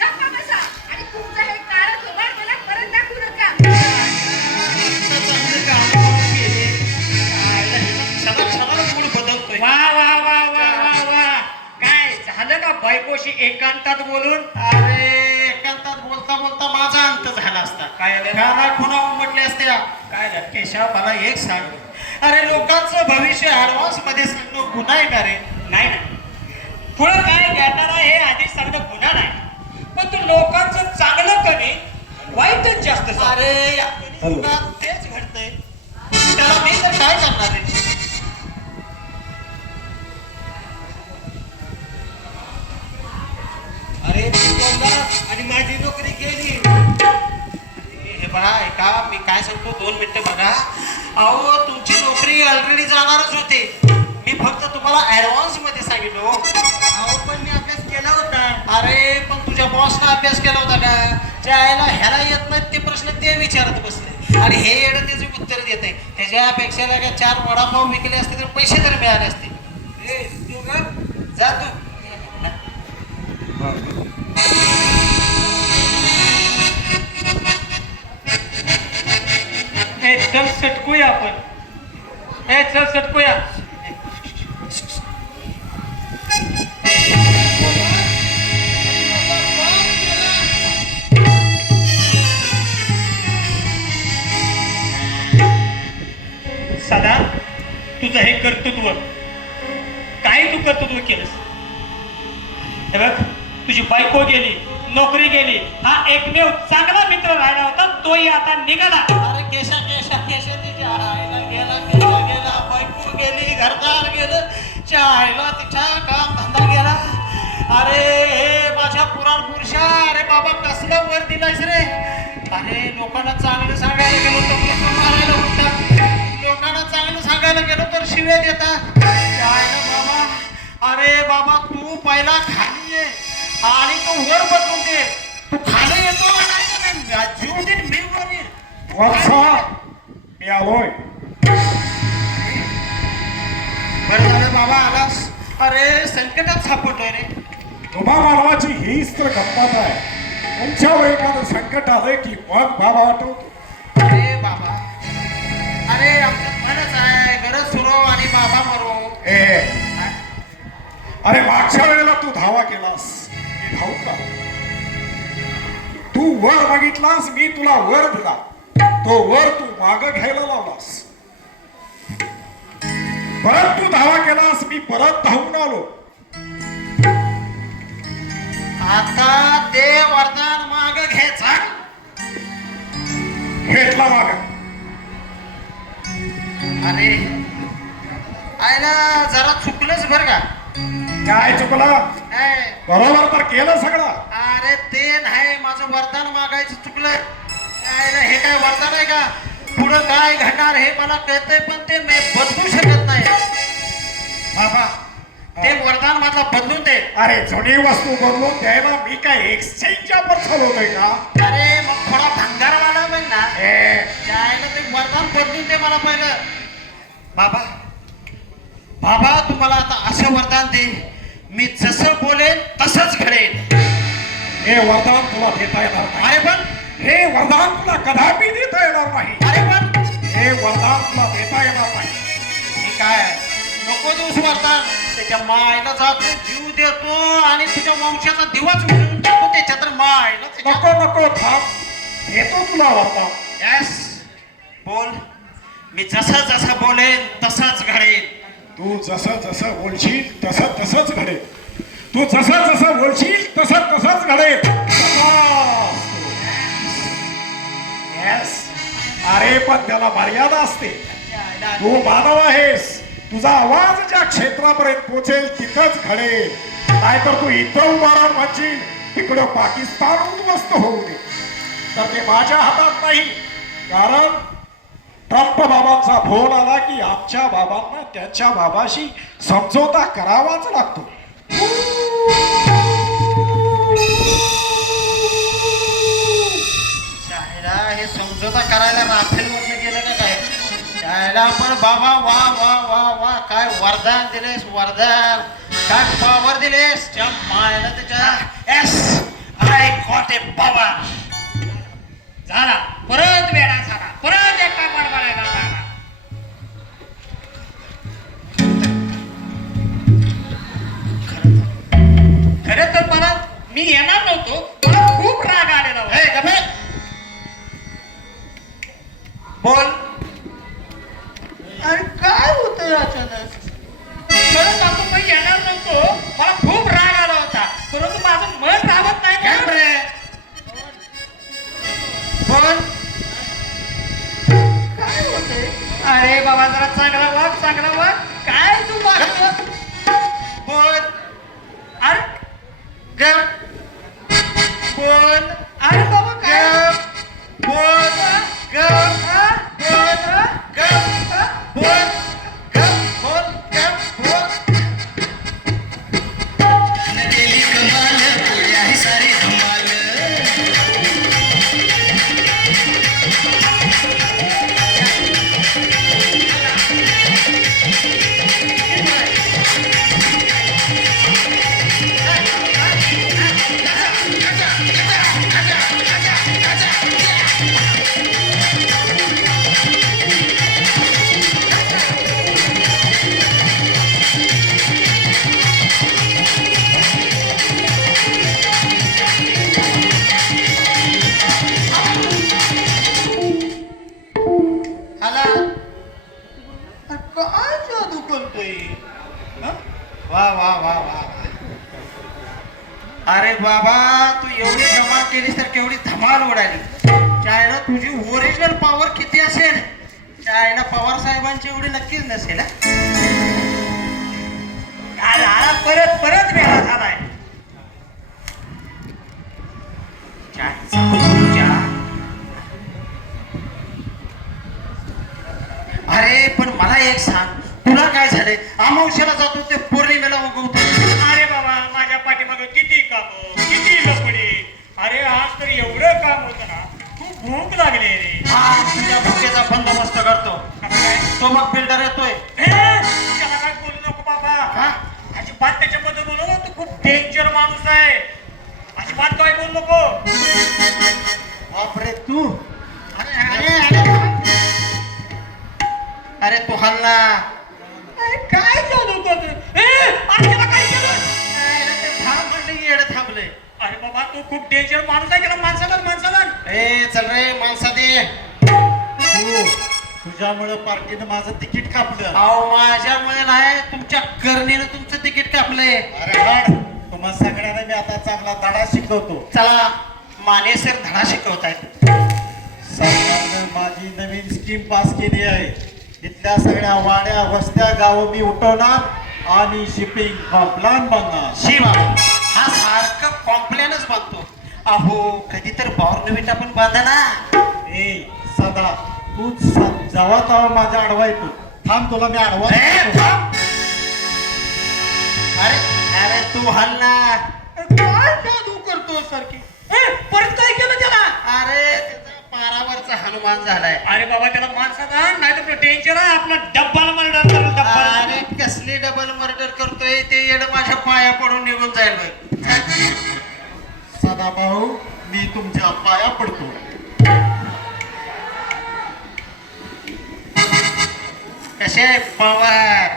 गप्पा बसा. आणि तुमचं हे काळं थोबाड मला परत दाखवू नका. चांगलं काम करून गेले. आयला ह्याचा क्षणाला मूड बदलतोय. वा वा वा वा वा वा. काय झालं का बायकोशी एकांतात बोलून? अरे एकांतात बोलता बोलता माझा अंत झाला असता. काय झालं? काना खुणा उमटले असत्या. काय झालं? केशव मला एक सांग. अरे लोकांचं भविष्य ऍडव्हान्स मध्ये सांगणं गुन्हा आहे का रे? नाही ना, पुढं काय घडणार आहे हे आधीच सांगणं गुन्हा नाही, पण तू लोकांचं चांगलं कमी वाईटच जास्त सांग. अरे या युगात तेच घडतंय. त्याला मी तर काय करणार आहे? अरे तू बोललास आणि माझी नोकरी गेली. बघा ऐका मी काय सांगतो 2 मिनिटं बघा. अहो तुमची नोकरी ऑलरेडी जाणारच होते. मी फक्त तुम्हाला ऍडव्हान्स मध्ये सांगितलो. अहो पण मी अभ्यास केला होता. अरे पण तुझ्या बॉसनं अभ्यास केला होता का? ज्याला ह्याला येत नाही ते प्रश्न ते विचारत बसले आणि हे येणं त्याचे उत्तर देत आहे. त्याच्यापेक्षा काय 4 वडापाव विकले असते तर पैसे तरी मिळाले असते. तू का जा तू. चल सटकूया आपण. चल सटकूया. सदा तुझं हे कर्तृत्व काय तू कर्तृत्व केलंस. हे बघ तुझी बायको गेली, नोकरी गेली, हा एकमेव चांगला मित्र राहिला होता तोही आता निघाला. अरे केशा केशा केशा तिच्या आईला गेला केला गेला बायको गेली घरदार गेलं आईला तिच्या काम धंदा गेला. अरे हे माझ्या पुराण पुरुषा अरे बाबा कसला वर दिलायस रे. अरे लोकांना चांगलं सांगायला गेलो तर लोक मारायला उठतात. लोकांना चांगलं सांगायला गेलो तर शिव्या देतात. आईला बाबा अरे बाबा तू पहिला खाली ये आणि तू वर बदलून दे. तू खाली येतो जीव दे मी वर येईल. मी आलोय. बरं झालं बाबा आलास. अरे संकटात सापडलोय रे. तुम्हा मानवाची हीच तर गंमत आहे. तुमच्यावर एखादं संकट आलंय की मग बाबा आठवतो. अरे बाबा अरे आमचं म्हणच आहे गरज सुरो आणि बाबा मरो. अरे मागच्या वेळेला तू धावा केलास मी धावू का? तू वर मागितलास मी तुला वर दिला. तो वर तू माग घ्यायला लावलास. परत तू धावा केलास मी परत धावून आलो. आता ते वरदान माग घ्यायचा. घेतला माग. अरे आयला जरा चुकलंच बर का. काय चुकला? ए, बरोबर तर केलं सगळं. अरे ते नाही माझं वरदान मागायचं चुकलं. आयला हे काय वरदान आहे का? पुढं काय घडणार हे मला कळतंय पण ते मी बदलू शकत नाही. बाबा ते वरदान मला बदलून दे. अरे जुनी वस्तू बनवून द्यायला मी काय एक्सचेंजवर चालवतोय का? अरे मग थोडा भंगारवाला बन ना. त्याला ते वरदान बदलून दे मला पहिलं. बाबा बाबा तुम्हाला आता असं वरदान दे मी जसं बोलेन तसंच घडेल. हे वरदान तुला देता येणार नाही. अरे पण हे वरदान तुला कदापि देता येणार नाही. अरे पण हे वरदान तुला देता येणार नाही. हे काय नको दिवस वरदान. त्याच्या मायला जातो जीव देतो आणि तुझ्या वंशाचा दिवाच मिळून टाकतो त्याच्या तर मायला नको नको थांब. देतो तुला वरदान. यस बोल. मी जसं जसं बोलेन तसंच घडेल. तू जसं जसं बोलशील तसं तसंच घडेल. तू जसं जसं बोलशील तसं तसंच घडेल. येस. अरे पण त्याला मर्यादा असते. तू मानव आहेस. तुझा आवाज ज्या क्षेत्रापर्यंत पोहोचेल तिथंच घडेल. नाहीतर तू इथं उभा राहून म्हणशील तिकडं पाकिस्तान उद्ध्वस्त होऊ दे तर ते माझ्या हातात नाही. कारण ट्रम्प बाबांचा फोन आला की आमच्या बाबांना त्यांच्या बाबाशी समझोता करावाच लागतो. हे समझोता करायला राफेल वरनं गेलं का काय? त्याला पण बाबा वा वा वा वा काय वरदान दिलेस वरदान. काय पावर दिलेस त्या मायला त्याच्या. एस आय गॉट ए बाबा. झाला परत वेळा झाला. परत एकटा बडबडायला लागला. खरं तर मला मी येणार नव्हतो. मला खूप राग आलेला होता. ए, गप्पे. बोल. अरे काय होतं अचानक. खरं सांगतो मी येणार नव्हतो. मला खूप राग आला होता. परंतु माझं मन राहत नाही ना. गप्पे. बोल. काय होतंय? अरे बाबा जरा चांगला वाग चांगला वाग. काय तू वागतो? बोल. अरे गप. बोल. अरे बाबा काय गप. बोल. वा वा वा. अरे बाबा तू एवढी धमाल केलीस तर केवढी धमाल उडाली. चायना तुझी ओरिजिनल पॉवर किती असेल? चायना पवार साहेबांची एवढी नक्कीच नसेल. परत परत वेळा झालाय. अरे पण मला एक सांग, तुला काय झालंय? अमावश्याला जातो ते पौर्णिमेला उगवतो. अरे बाबा माझ्या पाठीमागे किती काम, किती लपडी. अरे आज तर एवढं काम होतं ना, खूप भूक लागली रे. हा तुझ्या भुकेचा बंदोबस्त करतो. काय? तो मग बिल्डर येतोय. त्याला काय बोलू नको बाबा. हा? अजिबात त्याच्याबद्दल बोलू नको. तो खूप डेंजर माणूस आहे. अजिबात काय बोलू नको. बापरे तू. अरे अरे अरे अरे तू हल्ला. काय चालू करतो? अरे त्याला काय केलं? थांब म्हणलं येड थांबले. अरे बाबा तू खूप डेंजर माणूस आहे. त्याला माणसाला ए चल रे माणसा दे. तुझ्यामुळे पार्टीनं माझं तिकीट कापलं. अहो माझ्यामुळे नाही, तुमच्या करणीनं तुमचं तिकीट कापलंय. अरे हड, तुम्हा सगळ्यांना मी आता चांगला धडा शिकवतो. चला माने सर धडा शिकवतायत. सरकारनं माझी नवीन स्कीम पास केली आहे. इथल्या सगळ्या वाड्या वस्त्या गावं मी उठवणार आणि शिपिंग कॉम्प्लान बनणार. शिवा हा सारखं कॉम्प्लेनच बांधतो. अहो कधी तर बॉर्नविटा पण बांधा ना. ए सदा तूच जावा तावा माझ्या आडवा येतो. थांब तुला मी आडवा ए, देतो. थांब. अरे अरे तू हल्ला. काय जादू करतो सारखी? परत काय केलं त्याला? अरे त्याचा पारावरचा हनुमान झालाय. अरे बाबा त्याला माणसाचा नाही तर डेंजर आहे. आपला डब्बाला मर्डर करेल. डब्बाला. अरे कसली डबल मर्डर करतोय ते येड माझ्या पाया पडून निघून जाईल बघ. सदा भाऊ मी तुमच्या पाया पडतो. कसे पवार.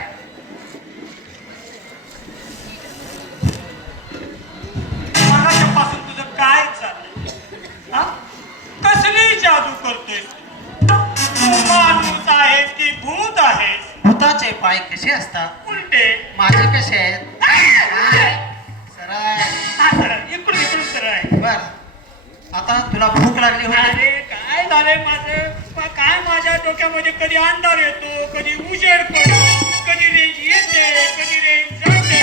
मगाच्यापासून तुझं काय चाललंय? हा? कसली जादू करतोय? तू माणूस आहेस की भूत आहेस? भूताचे पाय कसे असतात? उलटे. माझे कसे आहेत? सरळ. हा सरळ. इकडून इकडून सरळ आहे. बर आता तुला भूक लागली होती. अरे काय झालंय माझं? काय माझ्या डोक्यामध्ये कधी अंधार येतो, कधी उजेड पडतो, कधी रेंज येते, कधी रेंज जाते.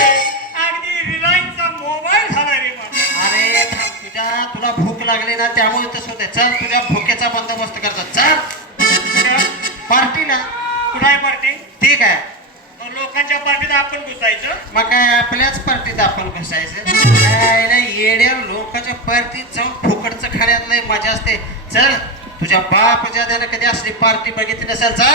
अगदी रिलायन्सचा मोबाईल झाला रे माझा. अरे थांब, तुला भूक लागली ना त्यामुळे तसं होते. चल तुझ्या भुकेचा बंदोबस्त करतो. चल पार्टी ना. कुठं आहे पार्टी? ठीक आहे. मग लोकांच्या पार्टीत आपण घुसायचं. मग काय आपल्याच पार्टीत आपण घुसायचं? येड्या लोकांच्या पार्टीत जाऊन फुकटचं खाण्यात लय मजा असते. चल तुझ्या बाप ज्याने कधी असली पार्टी बघितली नसेल. चल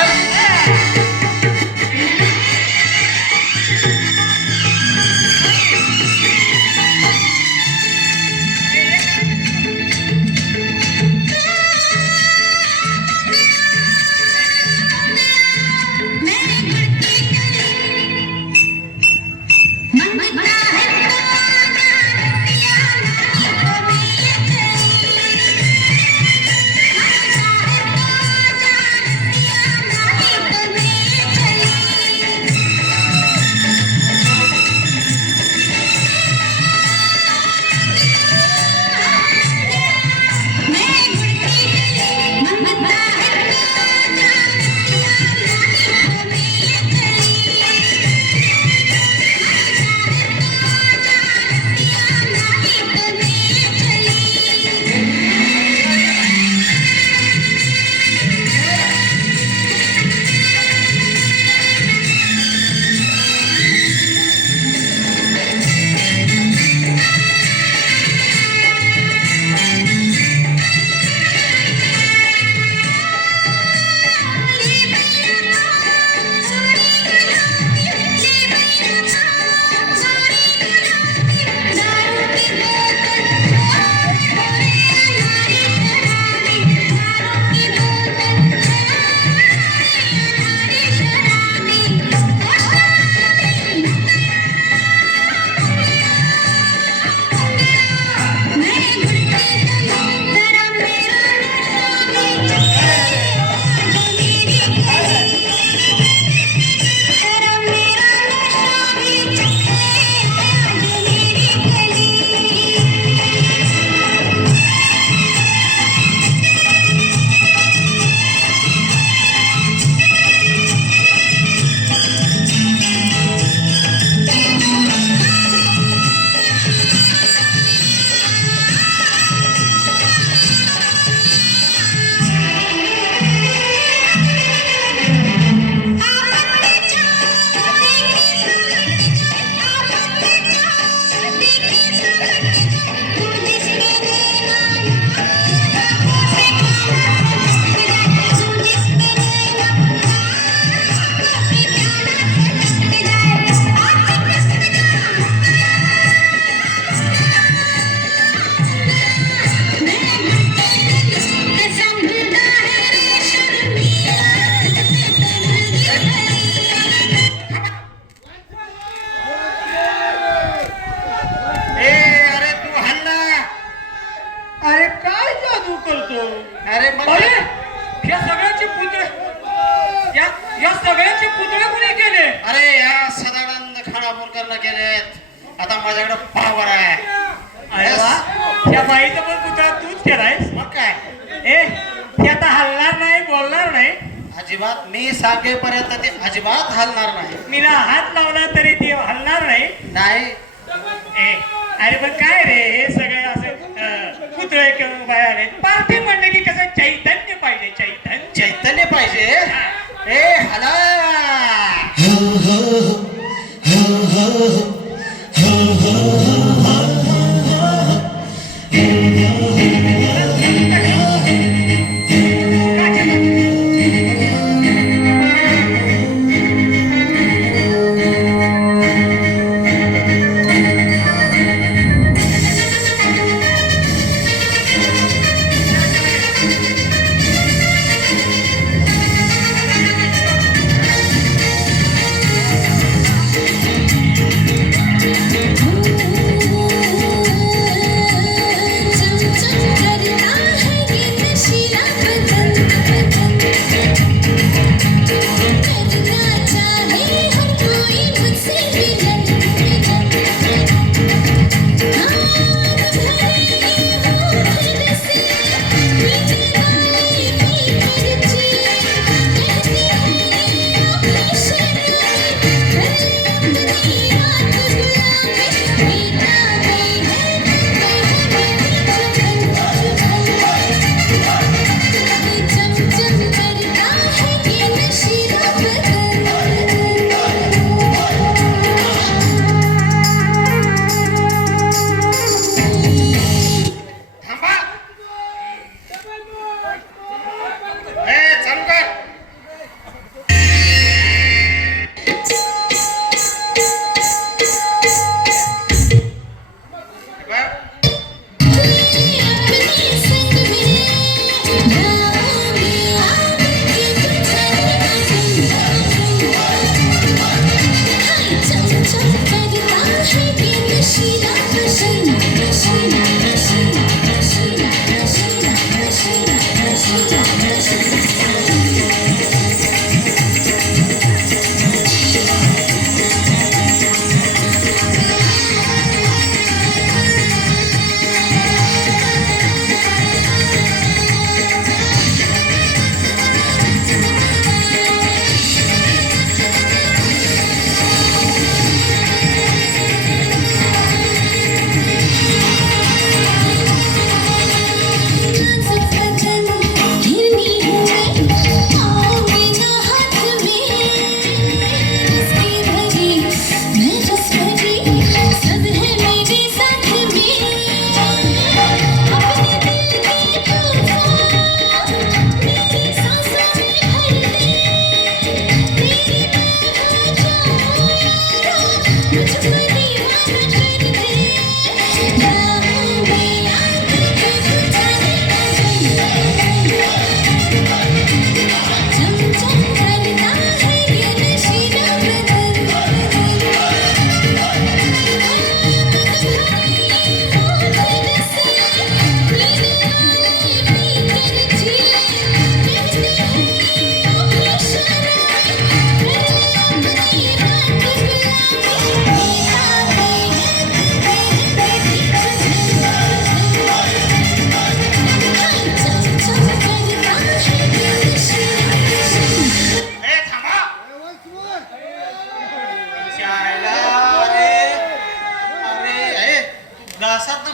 अरे मग अरे या सगळ्यांचे पुतळे या सगळ्यांचे पुतळे कोणी केले? अरे या सदानंद खानापूरकरनं केलेत. आता माझ्याकडे पावर आहे. अरे वा, या बाईचा पण पुतळा तूच केलायस? मग काय ए ती आता हलणार नाही, बोलणार नाही. अजिबात मी सांगेपर्यंत ते अजिबात हलणार नाही. मीला हात लावला तरी ती हलणार नाही. नाही ए अरे पण काय रे हे सगळे असे पुतळे किंवा बाया आले. पार्टी म्हणलं की कसं चैतन्य पाहिजे, चैतन्य. चैतन्य पाहिजे. ए हला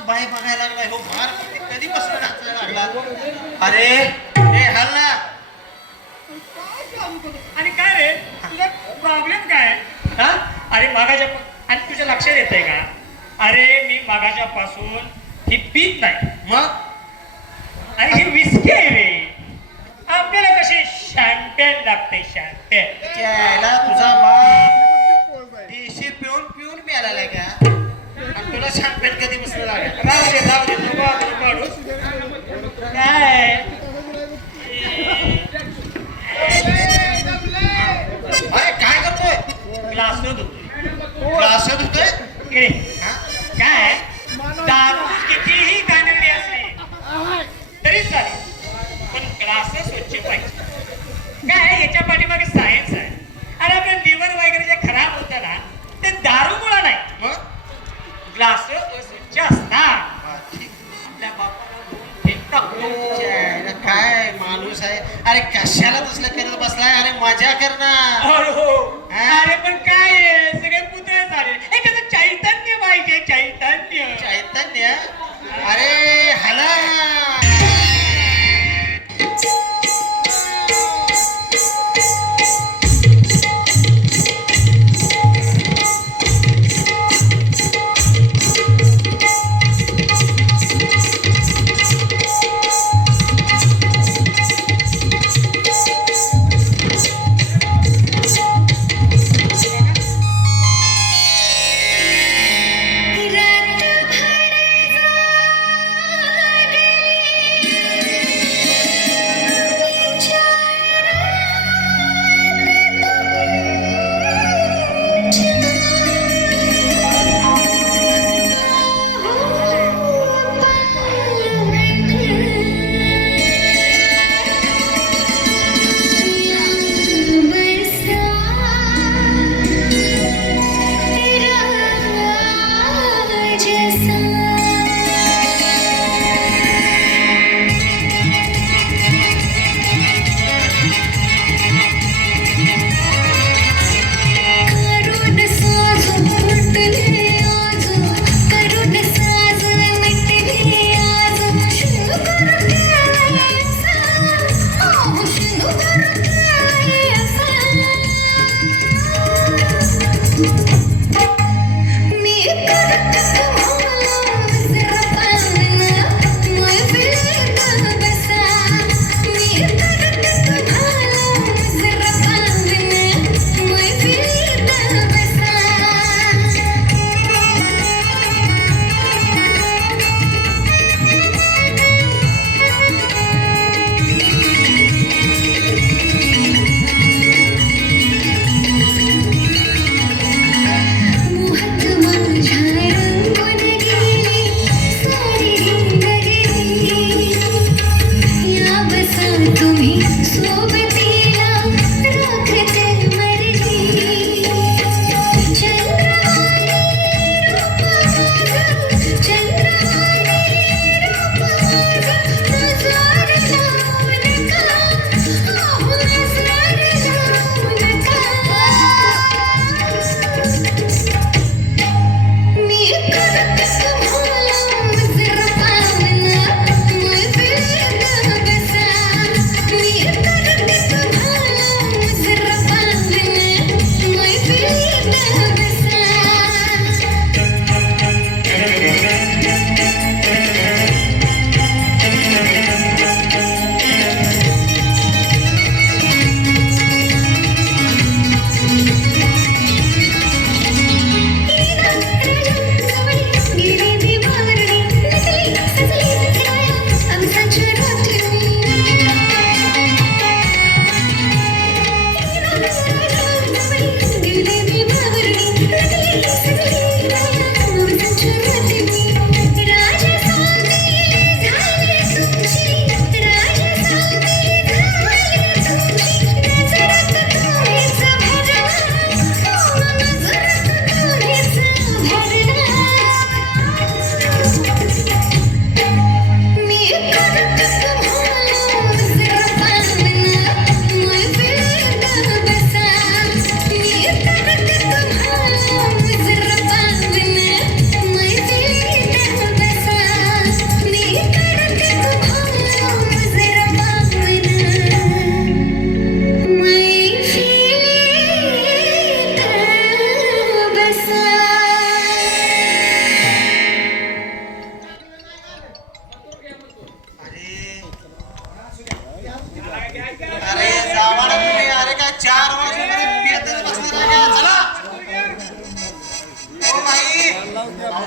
बाई बघायला लागलाय हो मार कधी बसला नाचायला लागला. अरे हे हाल ना. आणि काय रे तुझा प्रॉब्लेम काय? हा अरे मागाच्या आणि तुझ्या लक्षात येतंय का? अरे मी मागाच्या पासून ही पीत नाही मग आणि ही विस्की आहे रे. आपल्याला कशी शॅम्पेन लागते शॅम्पेन. त्याला तुझा बाप देशी पिऊन पिऊन प्यायला का आणि तुला शॅम्पेन कधी बसलं लागेल. राहू दे नको काढूस. काय अरे काय करतोय? ग्लास धुतोय. ग्लास धुतोय. इकडे. काय दारू कितीही गाणवली असली तरी चालेल बघतो काय माणूस आहे. अरे कशाला तसलं करत बसलाय. अरे मजा कर ना. अरे पण काय आहे, सगळे पुतळे झाले. हे त्याचं चैतन्य पाहिजे, चैतन्य. चैतन्य. अरे हाला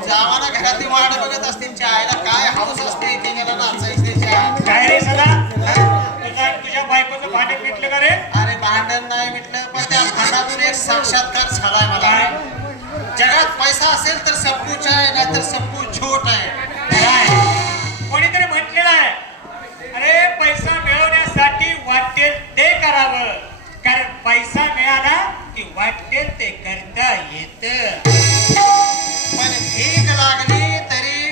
जावाना घरातली वाट बघत असतील चायला काय हाऊस असते एकेकाला नाचायची काय रे सदा तुझ्या बायकोचं भांडण मिटलं का रे? अरे भांडण नाही मिटलं पण त्या भांडणातून एक साक्षात्कार झालाय मला. जगात पैसा असेल तर सब कुछ आहे नाही तर सब कुछ झूठ आहे. कोणीतरी म्हटलेलं आहे, अरे पैसा मिळवण्यासाठी वाटेल ते करावं, कारण पैसा मिळाला की वाटेल ते करता येत. पण भीक लागली तरी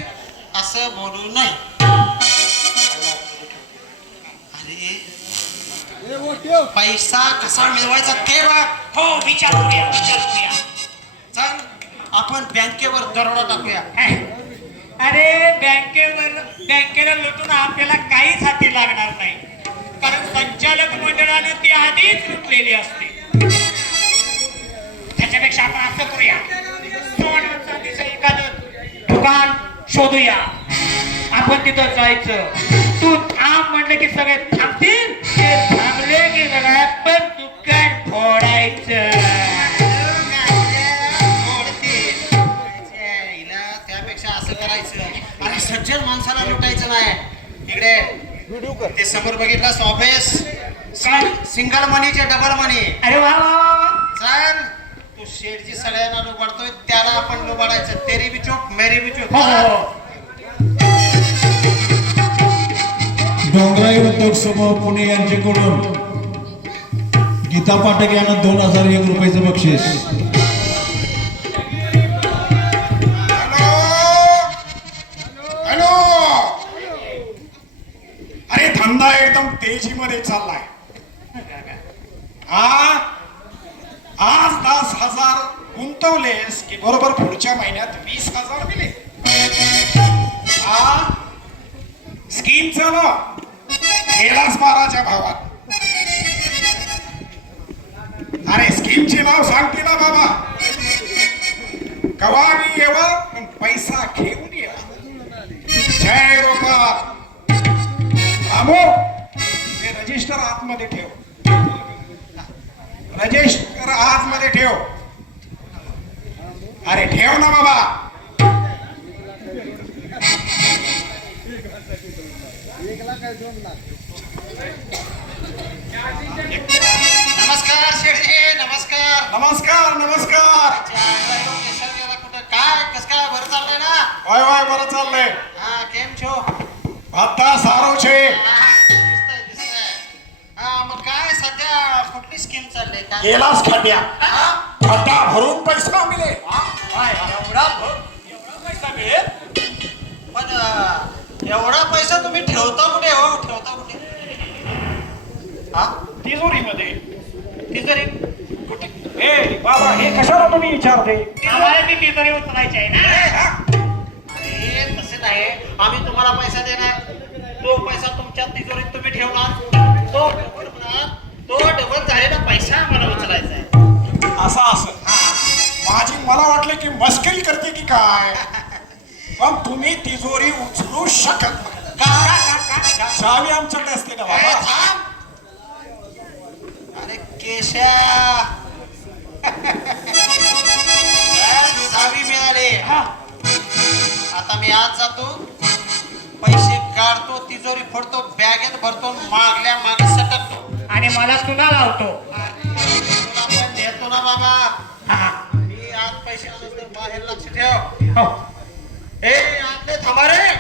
असं बोलू नये. पैसा कसा मिळवायचा ते बघ. हो विचार करूया. चल आपण बँकेवर दरोडा टाकूया. अरे बँकेला लुटून आपल्याला काहीच हाती लागणार नाही, कारण संचालक मंडळाने ती आधीच लुटलेली असते. त्याच्यापेक्षा आपण असं करूया, सोनं चांदीचं एखादं दुकान शोधूया. आपण तिथं जायचं, तू थांब म्हणलं की सगळे थांबतील, ते थांबले की बघा पण दुकान फोडायचं. त्यापेक्षा असं करायचं, आणि सज्जन माणसाला लुटायचं नाही. इकडे ते समोर बघितलं ऑफिस, सिंगल मनीचे डबल मनी. अरे वा वा वा वा. चल तू शेठजी सगळ्यांना लुबाडतोय, त्याला आपण लुबाडायचं. तेरी बी चूक मेरी बी चूक. हो हो. डोंगराई उद्योग समूह पुणे यांच्याकडून गीता पाठक यांना 2001 रुपयाचं बक्षीस. हॅलो. अरे धंदा एकदम तेजीमध्ये चाललाय. आज 10,000 गुंतवलेस की बरोबर पुढच्या महिन्यात 20,000 मिळेल. स्कीम चालव गेलास 12च्या भावात. अरे स्कीमचे नाव सांगते ना बाबा. कवानी येवा पण पैसा घेऊन येवा. जय गोपाळ. थांबो, हे रजिस्टर आतमध्ये ठेव. रजिस्टर आतमध्ये ठेव. अरे ठेव ना बाबा. नमस्कार शेठजी. नमस्कार नमस्कार नमस्कार. कुठं काय कस काय बरं चाललंय ना? वाय वाय बरं चाललंय. हा केम छो? आता सारो छे. दिसतंय. हा मग काय सध्या कुठली स्कीम चालली का? गेलास खड्ड्या. खड्डा भरून पैसा मिळेल. पण एवढा पैसा तुम्ही ठेवता कुठे हो? ठेवता कुठे? हा तिजोरीमध्ये. तिजोरी कुठे? ए बाबा, हे कशाला तुम्ही विचारते? आम्हाला ती तिजोरी उचलायची आहे ना. अरे तसे नाही, आम्ही तुम्हाला पैसा देणार, तो पैसा तुमच्या तिजोरीत तुम्ही ठेवणार, तो डबल होणार, तो डबल झालेला पैसा आम्हाला उचलायचा आहे. असं माझी मला वाटलं की मस्करी करते की काय. पण तुम्ही तिजोरी उचलू शकत नाही. चावी आमच्याकडे असते ना अरे बाबा. थांब. अरे केशा चावी मिळाली. आता मी आज जातो, पैसे काढतो, तिजोरी फोडतो, बॅगेत भरतो, मागल्या मागे सटकतो, आणि मला चुना लावतो. तुला पण देतो ना बाबा. हा. मी आज पैसे आलो तर बाहेर लक्ष ठेव. हो. ए आपले थांबा रे.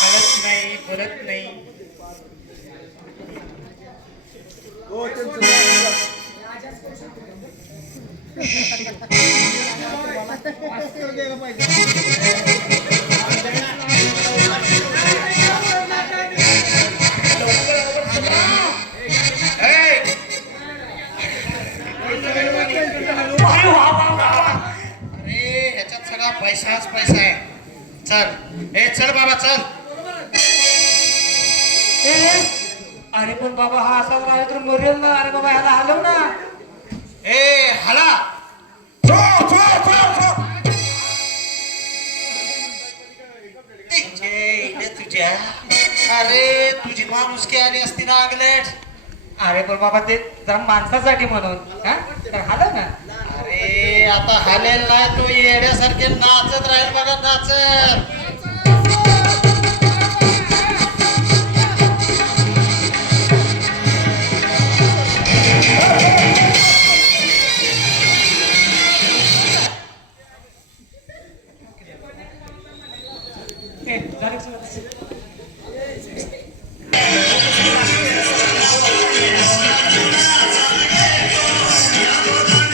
कळत नाही, बोलत नाही. अरे ह्याच्यात सगळा पैसाच पैसा आहे. चल ए चल बाबा चल. अरे पण बाबा हा असा राहिला तर मरेल ना. अरे बाबा ह्याला हलव ना. ए हाला. चोर चोर चोर चोर. तुझ्या अरे तुझी माणुसकी आली असती ना अगलेट. अरे पण बाबा ते जरा माणसासाठी म्हणून हा तर हलव ना. अरे आता हालेल नाही, तू येण्यासारखे नाचत राहील बघा नाचत. झालं सगळं. Thank you.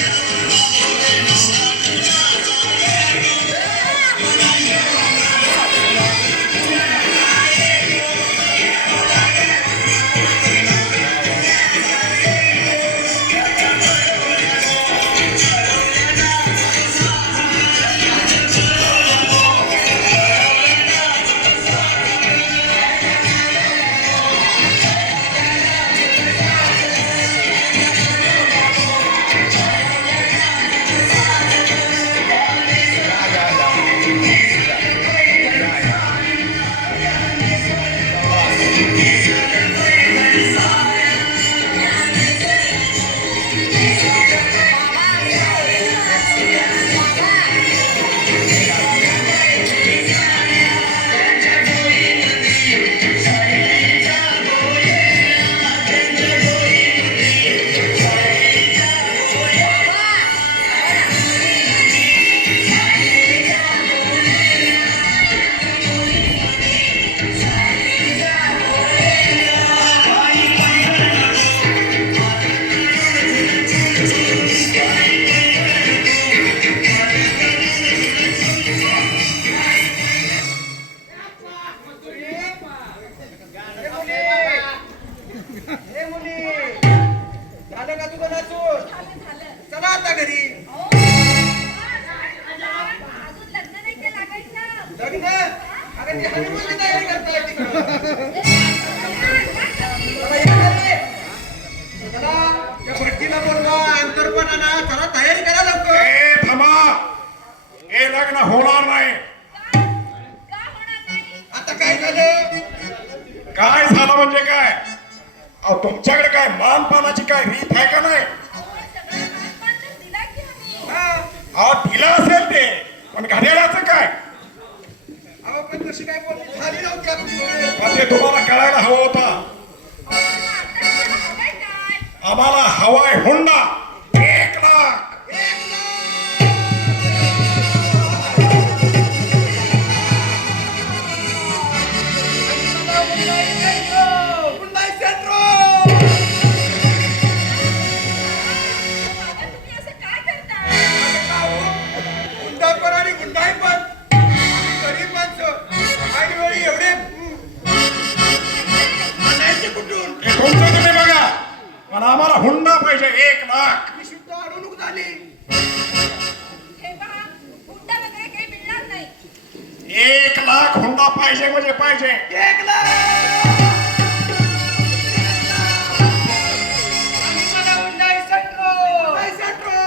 झालं का तुझं नाचून? झालं चला आता घरी. अहो, अजून लग्न नाही केलं लागायचं. लग्न अगं ती हनीमूनची तयारी करताय तिकडं. चला या घरी. चला त्या भटजीला बोलवा, अंतरपण आणा. चला तयारी करा लवकर. ए थांबा, हे लग्न होणार नाही. का होणार नाही? आता काय झालं? काय झालं म्हणजे काय? अहो तुमच्याकडे काय मानपानाची काय रीत आहे का नाही? अहो, सगळं मानपानच दिला की आम्ही. हा. अहो दिलं असेल ते, पण घड्याळाचं काय? अहो पण तशी काय बोलली झाली नव्हती आपली. पण ते तुम्हाला कळायला हवं होतं. अहो, पण आता आपल्याला हवंय काय? आम्हाला हवाय हुंडा 1 लाख. बाबा, तुम्ही असं काय करताय? गुंडापण आणि गुंडाईपण. आम्ही गरीब माणसं. ऐनवेळी एवढे आणायचे कुठून? हे तुमचं तुम्ही बघा, पण आम्हाला हुंडा पाहिजे 1 लाख. मी शुद्ध अडवणूक झाली. हे पहा, हुंडा वगैरे काही मिळणार नाही. 1 लाख हुंडा पाहिजे म्हणजे पाहिजे. 1 लाख. आम्ही मला हुंडाई सटलो. हुंडाई सटलो.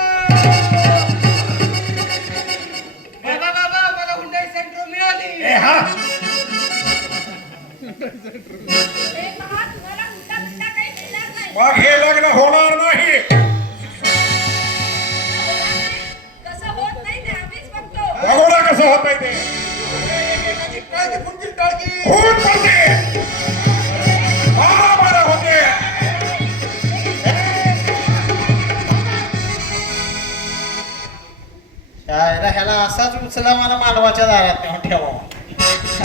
बाबा बाबा मला हुंडाई सेंट्रो मिळाली. ए हा, हे पहा, तुम्हाला हुंडा बिंडा काही मिळणार नाही. मग हे लग्न होणार नाही. कसं होत नाही ते आम्हीच बघतो. बघू ना कसं होतंय ते. एकेकाची टाळकी फुटतील टाळकी. खून पडते, मारामाऱ्या होते. शाळेला ह्याला असाच उचला मला मालवाच्या दारात नेऊन ठेवा.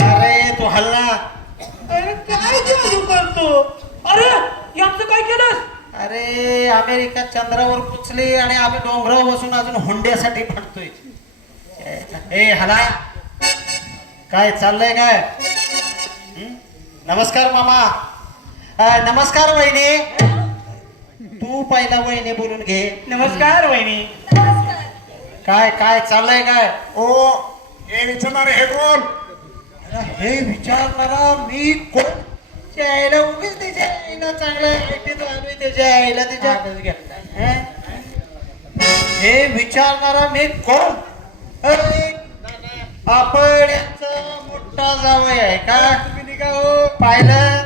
अरे तू हल्ला. अरे काय जादू करतो? अरे याचं काय केलं? अरे अमेरिका चंद्रावर पुचली आणि आम्ही डोंगरावर बसून अजून हुंड्यासाठी भांडतोय. ए हला काय चाललंय काय? नमस्कार मामा. नमस्कार वहिनी. तू पहिला वहिनी बोलून घे. नमस्कार वहिनी. नमस्कार. काय काय चाललंय काय? ओ हे विचारणारे हे कोण? हे विचारणारा मी कोण? त्याच्या आईला उगीच त्याच्या आईला चांगल्या ऐटीत आलोय त्याच्या आईला त्याच्या हं? हे विचारणारा मी कोण? अरे आपण यांचा मोठा जावई आहे का? तुम्ही का हो पाहिलं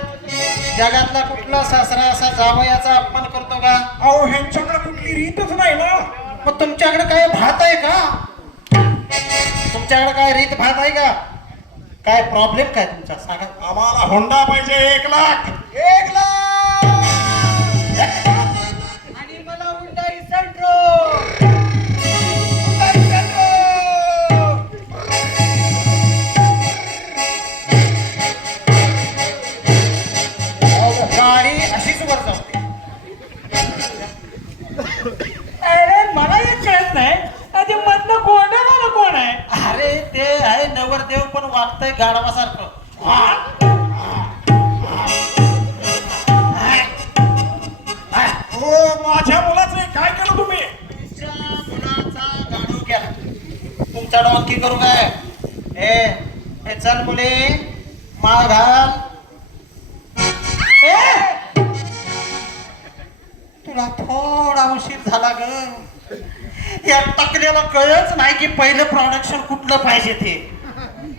जगातला कुठला सासरा असा जावयाचा अपमान करतो का? अहो ह्यांच्याकडे कुठली रीतच नाही ना. मग तुमच्याकडे काय भात आहे का? तुमच्याकडे काय रीत भात आहे का? काय प्रॉब्लेम काय तुमचा सांगा. आम्हाला हुंडा पाहिजे 1 लाख. 1 लाख. आणि मला हुंडाई सेंट्रो. हुंडाई सेंट्रो. गाडी अशीच वर जाते. अरे मला एक कळत नाही, आधी मधलं कोंडावाला कोण आहे? अरे ते आहे नवरदेव पण वागतंय गाढवासारखं. हो माझ्या मुलाचं काय केलं तुम्ही? तुमच्या मुलाचा गाढव केला. तुमचा डॉंकी करू काय? ए चल मुले माळ घाल. तुला थोडा उशीर झाला ग. या टकल्याला कळच नाही की पहिलं प्रोडक्शन कुठलं पाहिजे ते.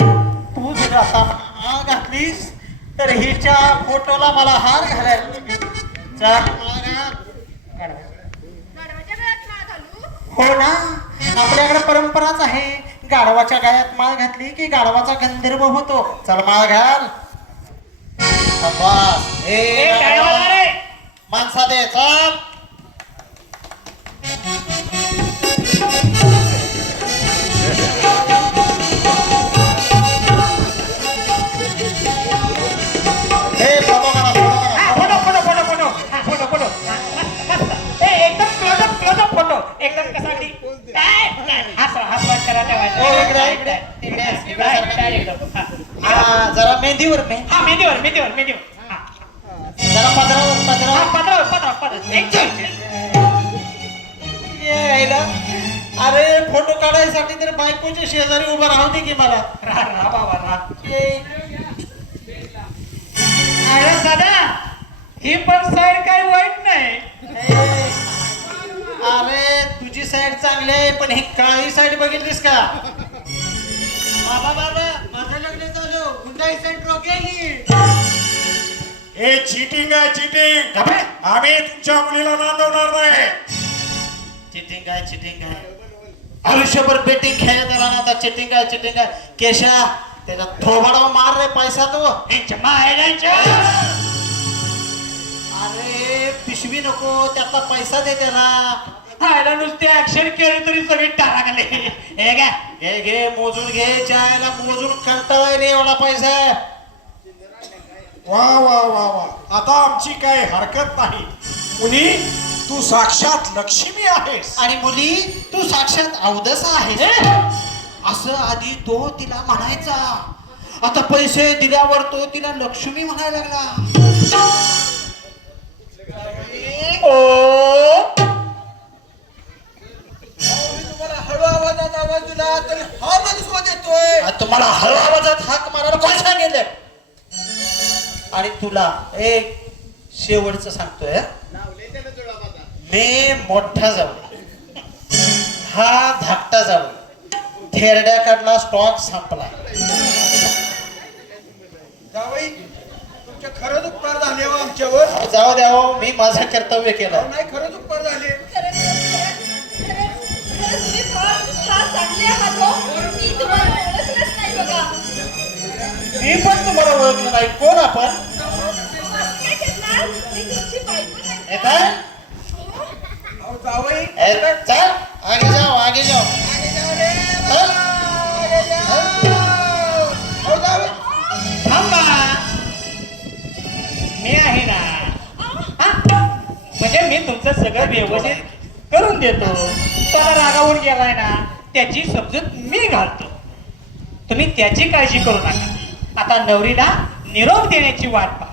तू जर आता माळ घातलीस तर हिच्या फोटोला मला हार घालायला. चल माळ घाल. गाढवाच्या गळ्यात माळ घालू? हो ना, आपल्याकडे परंपराच आहे. गाढवाच्या गळ्यात माळ घातली की गाढवाचा गंधर्व होतो. चल माळ घाल. शाबास. ए, काय वाला रे? माणसा दे चल. हे फोटो काढा, फोटो काढा. फोटो. ए, एकदम क्लोजअप फोटो. एकदम कसा अगदी काय हात वाट करा ठेवायचा. ओ, इकडे एकदम. हा. हा, जरा मेहंदीवर हा, मेहंदीवर. हा. जरा पदरावर हा, पदरावर. एक अरे फोटो काढायसाठी तर बायकोच्या शेजारी उभा राहू दे की मला. राहा बाबा राहा. अरे सदा ही पण साईड काही वाईट नाही. ए, अरे तुझी साईड चांगली आहे पण ही काळी साईड बघितलीस का? बाबा माझं लग्न झालं हुंडाई सेंट्रो गेली. हे चिटिंग आहे चिटिंग. आम्ही तुमच्या मुलीला नांदवणार नाही. चिटिंग आहे. आयुष्यभर बेटिंग खेळत आला ना आता चिटिंग आहे. केशा त्याचा थोबाडावर मार रे पैसा तो. अरे पिशवी नको त्यातला पैसा दे त्याला. हायला नुसते ऍक्शन केली तरी सगळी टाकले. हे काय घे मोजून घे. चायला मोजून कंटाळा रे एवढा पैसा. वा वा वा वा. आता आमची काही हरकत नाही. मुली तू साक्षात लक्ष्मी आहेस. आणि मुली तू साक्षात अवदसा आहेस असं आधी तो तिला म्हणायचा. आता पैसे दिल्यावर तो तिला लक्ष्मी म्हणायला लागला. तुम्हाला हळू आवाजात आवाज दिला तर हा माणूस देतोय. तुम्हाला हळू आवाजात हाक मारायला कोण सांगितलं? आणि तुला एक शेवटचं सांगतोय. मी मोठा जाऊ हा धाकटा जाऊ. थेरड्याकडला स्टॉक संपला. तुमचे खरंच उपकार झाले हो आमच्यावर. जाऊ द्या हो, मी माझं कर्तव्य केलं. नाही खरंच उपकार झाले. खरंच तुम्ही फार चांगले आहात हो. मी तुम्हाला ओळखलंच नाही बघा. मी पण तुम्हाला ओळखलं नाही. कोण आपण? काय करणार? मी तुमची बायको नाही. येताय? अहो जावई चल आगे जाओ. चल. थांबा मी आहे ना. हा? म्हणजे मी तुमचं सगळं व्यवस्थित करून देतो. त्याला रागावून गेलाय ना त्याची समजूत मी घालतो. तुम्ही त्याची काळजी करू नका. आता नवरीला निरोप देण्याची वाट पहा.